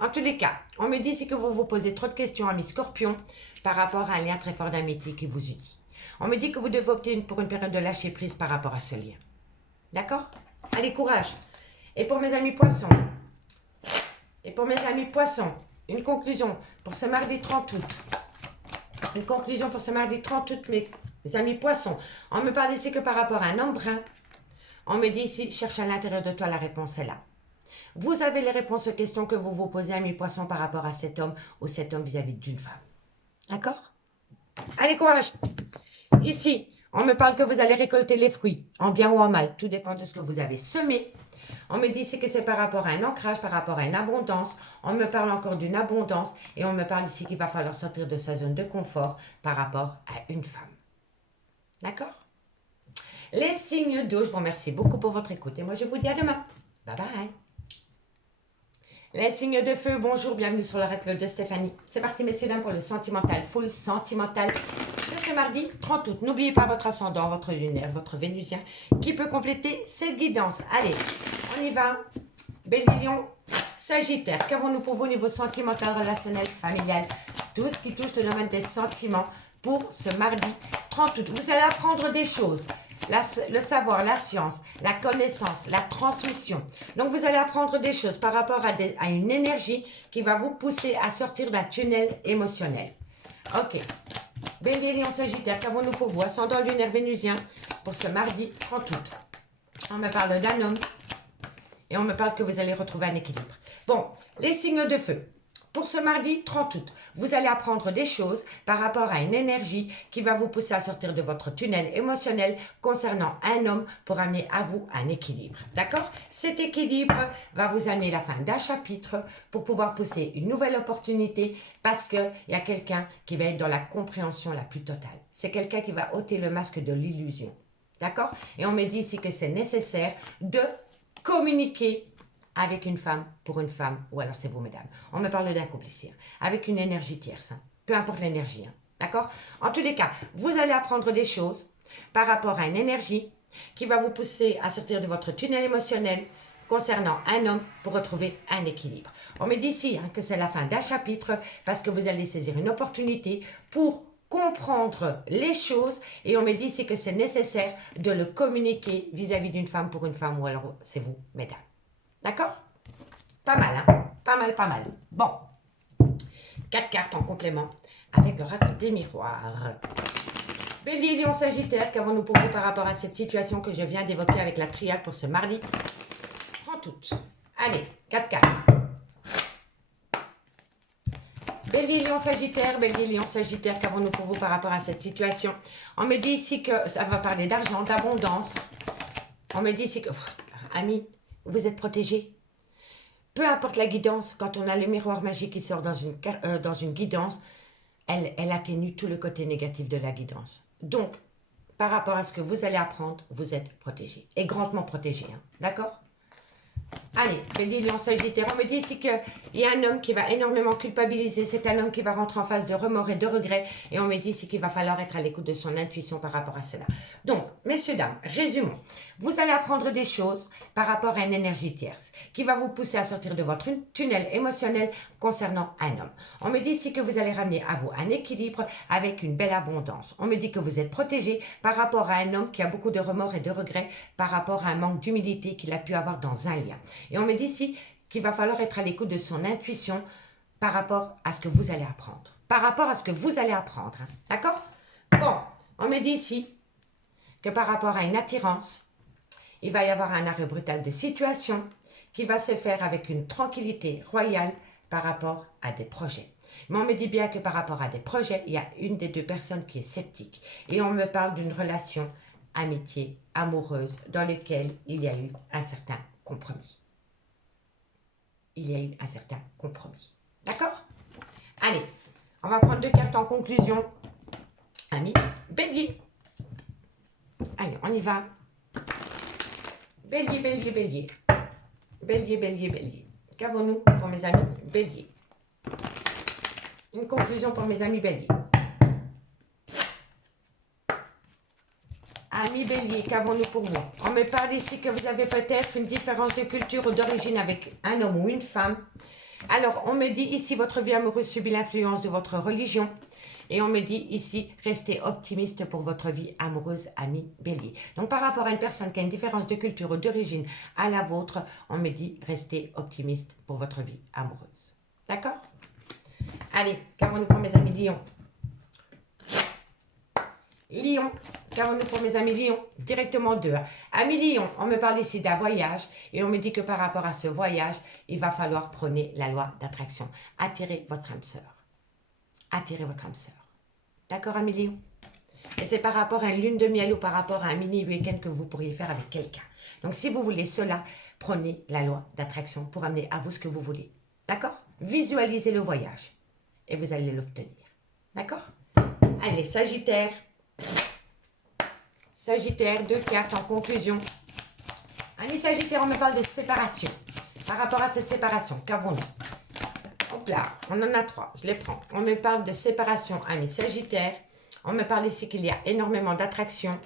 En tous les cas, on me dit ici que vous vous posez trop de questions, amis Scorpion, par rapport à un lien très fort d'amitié qui vous unit. On me dit que vous devez opter pour une période de lâcher prise par rapport à ce lien. D'accord? Allez, courage. Et pour mes amis Poissons, une conclusion pour ce mardi 30 août. Une conclusion pour ce mardi 30 août, mes amis Poissons. On me parle ici que par rapport à un homme brun, on me dit ici, cherche à l'intérieur de toi, la réponse est là. Vous avez les réponses aux questions que vous vous posez, amis Poissons, par rapport à cet homme ou cet homme vis-à-vis d'une femme. D'accord? Allez, courage. Ici, on me parle que vous allez récolter les fruits, en bien ou en mal. Tout dépend de ce que vous avez semé. On me dit ici que c'est par rapport à un ancrage, par rapport à une abondance. On me parle encore d'une abondance. Et on me parle ici qu'il va falloir sortir de sa zone de confort par rapport à une femme. D'accord? Les signes d'eau, je vous remercie beaucoup pour votre écoute. Et moi, je vous dis à demain. Bye bye. Les signes de feu, bonjour, bienvenue sur l'oracle de Stéphanie. C'est parti, messieurs, dames, pour le sentimental, full sentimental. Ce mardi 30 août. N'oubliez pas votre ascendant, votre lunaire, votre vénusien qui peut compléter cette guidance. Allez, on y va. Bélier, Lion, Sagittaire. Qu'avons-nous pour vous au niveau sentimental, relationnel, familial? Tout ce qui touche le domaine des sentiments pour ce mardi 30 août. Vous allez apprendre des choses. Le savoir, la science, la connaissance, la transmission. Donc, vous allez apprendre des choses par rapport à une énergie qui va vous pousser à sortir d'un tunnel émotionnel. Ok. Bélier, Lion, Sagittaire, qu'avons-nous pour vous? Ascendant lunaire vénusien pour ce mardi 30 août. On me parle d'un homme et on me parle que vous allez retrouver un équilibre. Bon, les signes de feu. Pour ce mardi 30 août, vous allez apprendre des choses par rapport à une énergie qui va vous pousser à sortir de votre tunnel émotionnel concernant un homme pour amener à vous un équilibre. D'accord? Cet équilibre va vous amener la fin d'un chapitre pour pouvoir pousser une nouvelle opportunité parce qu'il y a quelqu'un qui va être dans la compréhension la plus totale. C'est quelqu'un qui va ôter le masque de l'illusion. D'accord? Et on me dit ici que c'est nécessaire de communiquer avec une femme, pour une femme, ou alors c'est vous, mesdames. On me parle d'un couple ici, avec une énergie tierce, hein. Peu importe l'énergie, hein. D'accord? En tous les cas, vous allez apprendre des choses par rapport à une énergie qui va vous pousser à sortir de votre tunnel émotionnel concernant un homme pour retrouver un équilibre. On me dit ici hein, que c'est la fin d'un chapitre parce que vous allez saisir une opportunité pour comprendre les choses et on me dit ici que c'est nécessaire de le communiquer vis-à-vis d'une femme pour une femme, ou alors c'est vous, mesdames. D'accord? Pas mal, hein? Pas mal, pas mal. Bon. 4 cartes en complément avec l'oracle des miroirs. Bélier, Lion, Sagittaire, qu'avons-nous pour vous par rapport à cette situation que je viens d'évoquer avec la triade pour ce mardi 30 août? Allez, 4 cartes. Bélier, Lion, Sagittaire, qu'avons-nous pour vous par rapport à cette situation? On me dit ici que ça va parler d'argent, d'abondance. On me dit ici que, amis, vous êtes protégés. Peu importe la guidance, quand on a le miroir magique qui sort dans une guidance, elle atténue tout le côté négatif de la guidance. Donc, par rapport à ce que vous allez apprendre, vous êtes protégés. Et grandement protégés, hein. D'accord? Allez, Bélier, Lion, Sagittaire, on me dit ici qu'il y a un homme qui va énormément culpabiliser. C'est un homme qui va rentrer en phase de remords et de regrets. Et on me dit ici qu'il va falloir être à l'écoute de son intuition par rapport à cela. Donc, messieurs, dames, résumons. Vous allez apprendre des choses par rapport à une énergie tierce qui va vous pousser à sortir de votre tunnel émotionnel concernant un homme. On me dit ici que vous allez ramener à vous un équilibre avec une belle abondance. On me dit que vous êtes protégé par rapport à un homme qui a beaucoup de remords et de regrets par rapport à un manque d'humilité qu'il a pu avoir dans un lien. Et on me dit ici qu'il va falloir être à l'écoute de son intuition par rapport à ce que vous allez apprendre. Par rapport à ce que vous allez apprendre. Hein. D'accord? Bon, on me dit ici que par rapport à une attirance, il va y avoir un arrêt brutal de situation qui va se faire avec une tranquillité royale par rapport à des projets. Mais on me dit bien que par rapport à des projets, il y a une des deux personnes qui est sceptique. Et on me parle d'une relation amitié, amoureuse, dans laquelle il y a eu un certain compromis. Il y a eu un certain compromis. D'accord? Allez, on va prendre 2 cartes en conclusion. Amis, Bélier. Allez, on y va. Bélier, Bélier, Bélier. Bélier, Bélier, Bélier. Qu'avons-nous pour mes amis Bélier? Une conclusion pour mes amis Bélier. Amis Bélier, qu'avons-nous pour vous? On me parle ici que vous avez peut-être une différence de culture ou d'origine avec un homme ou une femme. Alors, on me dit ici, votre vie amoureuse subit l'influence de votre religion. Et on me dit ici, restez optimiste pour votre vie amoureuse, ami Bélier. Donc, par rapport à une personne qui a une différence de culture ou d'origine à la vôtre, on me dit, restez optimiste pour votre vie amoureuse. D'accord? Allez, qu'avons-nous pour mes amis Lion? Lion, qu'avons-nous pour mes amis Lion? Directement 2. Amis Lion, on me parle ici d'un voyage et on me dit que par rapport à ce voyage, il va falloir prôner la loi d'attraction. Attirez votre âme sœur. Attirez votre âme sœur. D'accord, amis Lion? Et c'est par rapport à une lune de miel ou par rapport à un mini week-end que vous pourriez faire avec quelqu'un. Donc, si vous voulez cela, prenez la loi d'attraction pour amener à vous ce que vous voulez. D'accord? Visualisez le voyage et vous allez l'obtenir. D'accord? Allez, Sagittaire. Sagittaire, 2 cartes en conclusion. Amis Sagittaire, on me parle de séparation. Par rapport à cette séparation, qu'avons-nous? Hop là, on en a 3, je les prends. On me parle de séparation, amis Sagittaire. On me parle ici qu'il y a énormément d'attraction.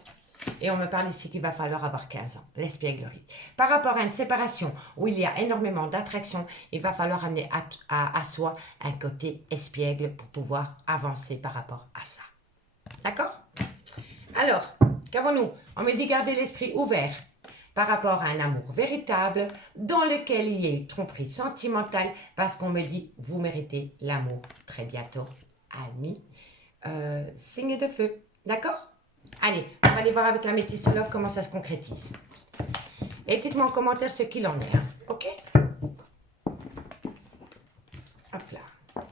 Et on me parle ici qu'il va falloir avoir 15 ans, l'espièglerie. Par rapport à une séparation où il y a énormément d'attraction, il va falloir amener à soi un côté espiègle pour pouvoir avancer par rapport à ça. D'accord? Alors, qu'avons-nous? On me dit garder l'esprit ouvert par rapport à un amour véritable dans lequel il y a une tromperie sentimentale parce qu'on me dit vous méritez l'amour très bientôt, amis. Signe de feu, d'accord? Allez, on va aller voir avec la métisse Love comment ça se concrétise. Et dites-moi en commentaire ce qu'il en est, hein, ok? Hop là.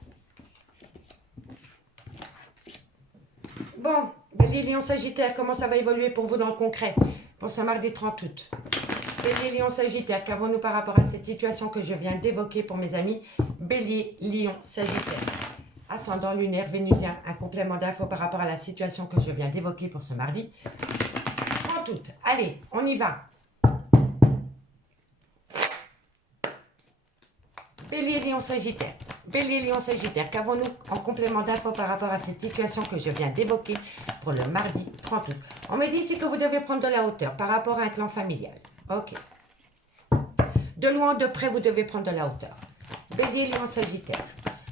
Bon, Bélier, Lion, Sagittaire, comment ça va évoluer pour vous dans le concret pour ce mardi 30 août? Bélier, Lion, Sagittaire, qu'avons-nous par rapport à cette situation que je viens d'évoquer pour mes amis? Bélier, Lion, Sagittaire. Ascendant lunaire, vénusien, un complément d'infos par rapport à la situation que je viens d'évoquer pour ce mardi 30 août. Allez, on y va. Bélier, Lion, Sagittaire. Bélier, Lion, Sagittaire, qu'avons-nous en complément d'infos par rapport à cette situation que je viens d'évoquer pour le mardi 30 août? On me dit ici que vous devez prendre de la hauteur par rapport à un clan familial. Ok. De loin, de près, vous devez prendre de la hauteur. Bélier, Lion, Sagittaire.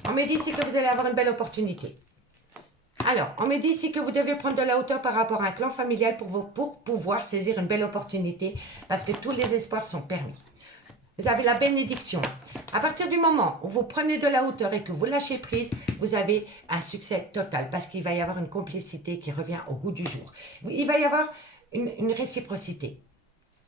On me dit ici que vous allez avoir une belle opportunité. Alors, on me dit ici que vous devez prendre de la hauteur par rapport à un clan familial pour pouvoir saisir une belle opportunité parce que tous les espoirs sont permis. Vous avez la bénédiction. À partir du moment où vous prenez de la hauteur et que vous lâchez prise, vous avez un succès total parce qu'il va y avoir une complicité qui revient au goût du jour. Il va y avoir une réciprocité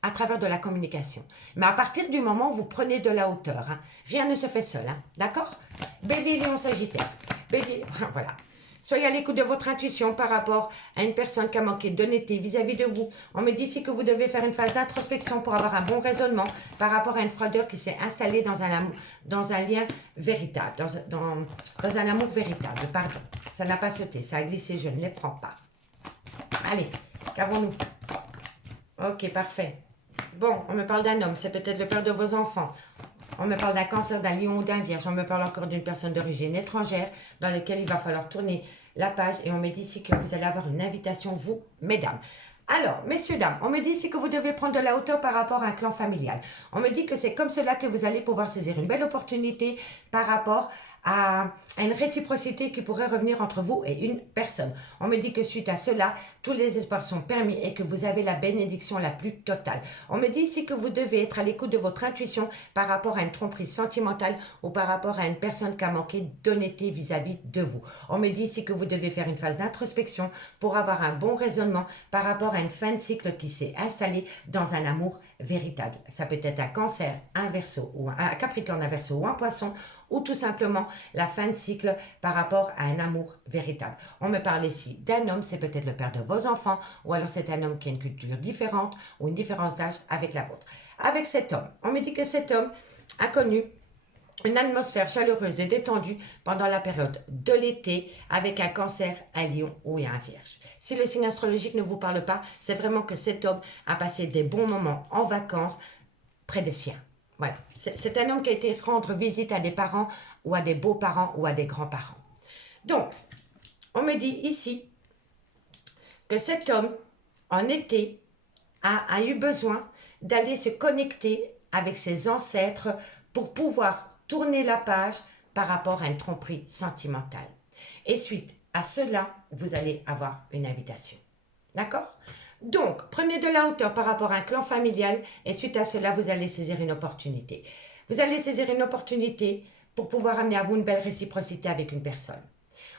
à travers de la communication. Mais à partir du moment où vous prenez de la hauteur, hein, rien ne se fait seul, hein, d'accord? Bélier, Lion, Sagittaire. Bélier, voilà. Soyez à l'écoute de votre intuition par rapport à une personne qui a manqué d'honnêteté vis-à-vis de vous. On me dit ici que vous devez faire une phase d'introspection pour avoir un bon raisonnement par rapport à une froideur qui s'est installée dans un amour, dans un lien véritable, dans un amour véritable. Pardon, ça n'a pas sauté, ça a glissé, je ne les prends pas. Allez, qu'avons-nous? Ok, parfait. Bon, on me parle d'un homme, c'est peut-être le père de vos enfants. On me parle d'un cancer, d'un lion ou d'un vierge. On me parle encore d'une personne d'origine étrangère dans laquelle il va falloir tourner la page. Et on me dit ici que vous allez avoir une invitation, vous, mesdames. Alors, messieurs, dames, on me dit ici que vous devez prendre de la hauteur par rapport à un clan familial. On me dit que c'est comme cela que vous allez pouvoir saisir une belle opportunité par rapport à une réciprocité qui pourrait revenir entre vous et une personne. On me dit que suite à cela, tous les espoirs sont permis et que vous avez la bénédiction la plus totale. On me dit ici que vous devez être à l'écoute de votre intuition par rapport à une tromperie sentimentale ou par rapport à une personne qui a manqué d'honnêteté vis-à-vis de vous. On me dit ici que vous devez faire une phase d'introspection pour avoir un bon raisonnement par rapport à une fin de cycle qui s'est installée dans un amour véritable. Ça peut être un cancer, un verseau, ou un capricorne, un verseau ou un poisson, ou tout simplement la fin de cycle par rapport à un amour véritable. On me parle ici d'un homme, c'est peut-être le père de vos enfants, ou alors c'est un homme qui a une culture différente ou une différence d'âge avec la vôtre. Avec cet homme, on me dit que cet homme a connu une atmosphère chaleureuse et détendue pendant la période de l'été avec un cancer, un lion ou un vierge. Si le signe astrologique ne vous parle pas, c'est vraiment que cet homme a passé des bons moments en vacances près des siens. Voilà, c'est un homme qui a été rendre visite à des parents ou à des beaux-parents ou à des grands-parents. Donc, on me dit ici que cet homme, en été, a eu besoin d'aller se connecter avec ses ancêtres pour pouvoir tourner la page par rapport à une tromperie sentimentale. Et suite à cela, vous allez avoir une invitation. D'accord? Donc, prenez de la hauteur par rapport à un clan familial et suite à cela, vous allez saisir une opportunité. Vous allez saisir une opportunité pour pouvoir amener à vous une belle réciprocité avec une personne.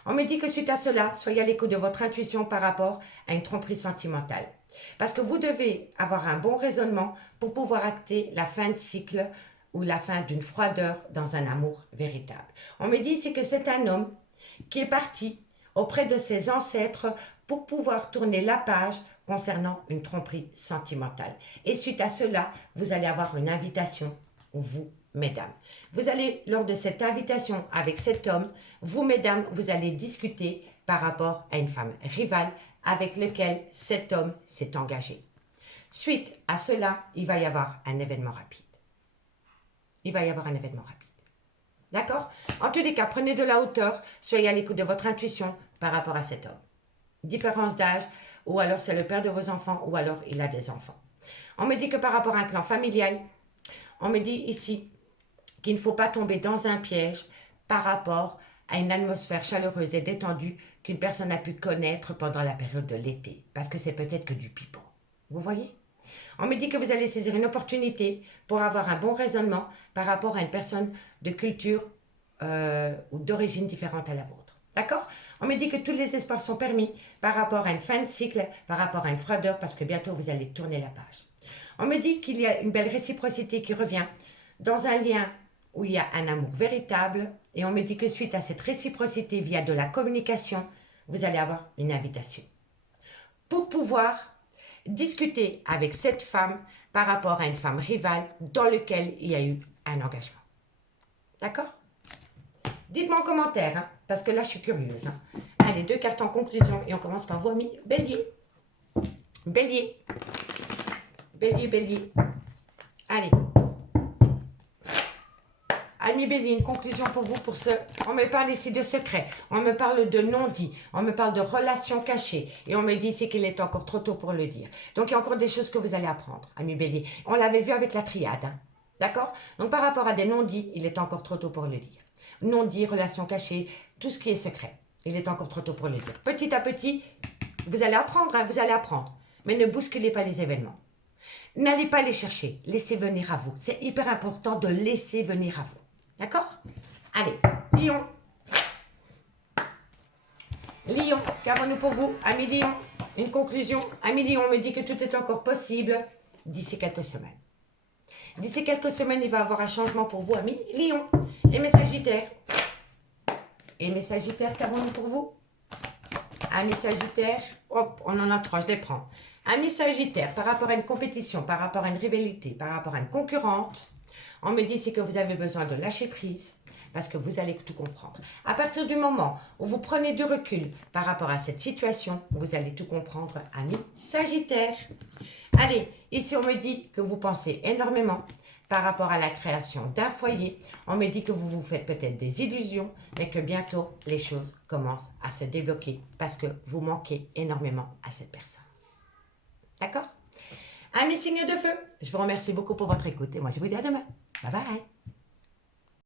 On me dit que suite à cela, soyez à l'écoute de votre intuition par rapport à une tromperie sentimentale. Parce que vous devez avoir un bon raisonnement pour pouvoir acter la fin de cycle ou la fin d'une froideur dans un amour véritable. On me dit ici que c'est un homme qui est parti auprès de ses ancêtres pour pouvoir tourner la page concernant une tromperie sentimentale. Et suite à cela, vous allez avoir une invitation, vous, mesdames. Vous allez, lors de cette invitation avec cet homme, vous, mesdames, vous allez discuter par rapport à une femme rivale avec laquelle cet homme s'est engagé. Suite à cela, il va y avoir un événement rapide. Il va y avoir un événement rapide. D'accord? En tous les cas, prenez de la hauteur, soyez à l'écoute de votre intuition par rapport à cet homme. Différence d'âge, ou alors c'est le père de vos enfants, ou alors il a des enfants. On me dit que par rapport à un clan familial, on me dit ici qu'il ne faut pas tomber dans un piège par rapport à une atmosphère chaleureuse et détendue qu'une personne a pu connaître pendant la période de l'été. Parce que c'est peut-être que du pipeau. Vous voyez? On me dit que vous allez saisir une opportunité pour avoir un bon raisonnement par rapport à une personne de culture ou d'origine différente à la vôtre. D'accord? On me dit que tous les espoirs sont permis par rapport à une fin de cycle, par rapport à une froideur, parce que bientôt vous allez tourner la page. On me dit qu'il y a une belle réciprocité qui revient dans un lien où il y a un amour véritable, et on me dit que suite à cette réciprocité via de la communication, vous allez avoir une invitation. Pour pouvoir discuter avec cette femme par rapport à une femme rivale dans laquelle il y a eu un engagement. D'accord? Dites-moi en commentaire, hein, parce que là, je suis curieuse. Hein. Allez, 2 cartes en conclusion et on commence par vous, amis. Bélier. Bélier. Bélier, bélier. Allez. Ami Bélier, une conclusion pour vous pour ce... On me parle ici de secret, on me parle de non-dit, on me parle de relations cachées. Et on me dit ici qu'il est encore trop tôt pour le dire. Donc il y a encore des choses que vous allez apprendre, ami Bélier. On l'avait vu avec la triade, hein. D'accord? Donc par rapport à des non-dits, il est encore trop tôt pour le dire. Non-dit, relations cachées, tout ce qui est secret. Il est encore trop tôt pour le dire. Petit à petit, vous allez apprendre, hein, vous allez apprendre. Mais ne bousculez pas les événements. N'allez pas les chercher, laissez venir à vous. C'est hyper important de laisser venir à vous. D'accord? Allez, Lion. Lion, qu'avons-nous pour vous, ami Lion? Une conclusion. Ami Lion me dit que tout est encore possible d'ici quelques semaines. D'ici quelques semaines, il va y avoir un changement pour vous, ami Lion. Et mes Sagittaires. Et mes Sagittaires, qu'avons-nous pour vous? Ami Sagittaire, hop, on en a 3, je les prends. Ami Sagittaire, par rapport à une compétition, par rapport à une rivalité, par rapport à une concurrente, on me dit ici que vous avez besoin de lâcher prise parce que vous allez tout comprendre. À partir du moment où vous prenez du recul par rapport à cette situation, vous allez tout comprendre, ami Sagittaire. Allez, ici on me dit que vous pensez énormément par rapport à la création d'un foyer. On me dit que vous vous faites peut-être des illusions, mais que bientôt les choses commencent à se débloquer parce que vous manquez énormément à cette personne. D'accord? Amis signes de feu, je vous remercie beaucoup pour votre écoute et moi je vous dis à demain. Bye bye.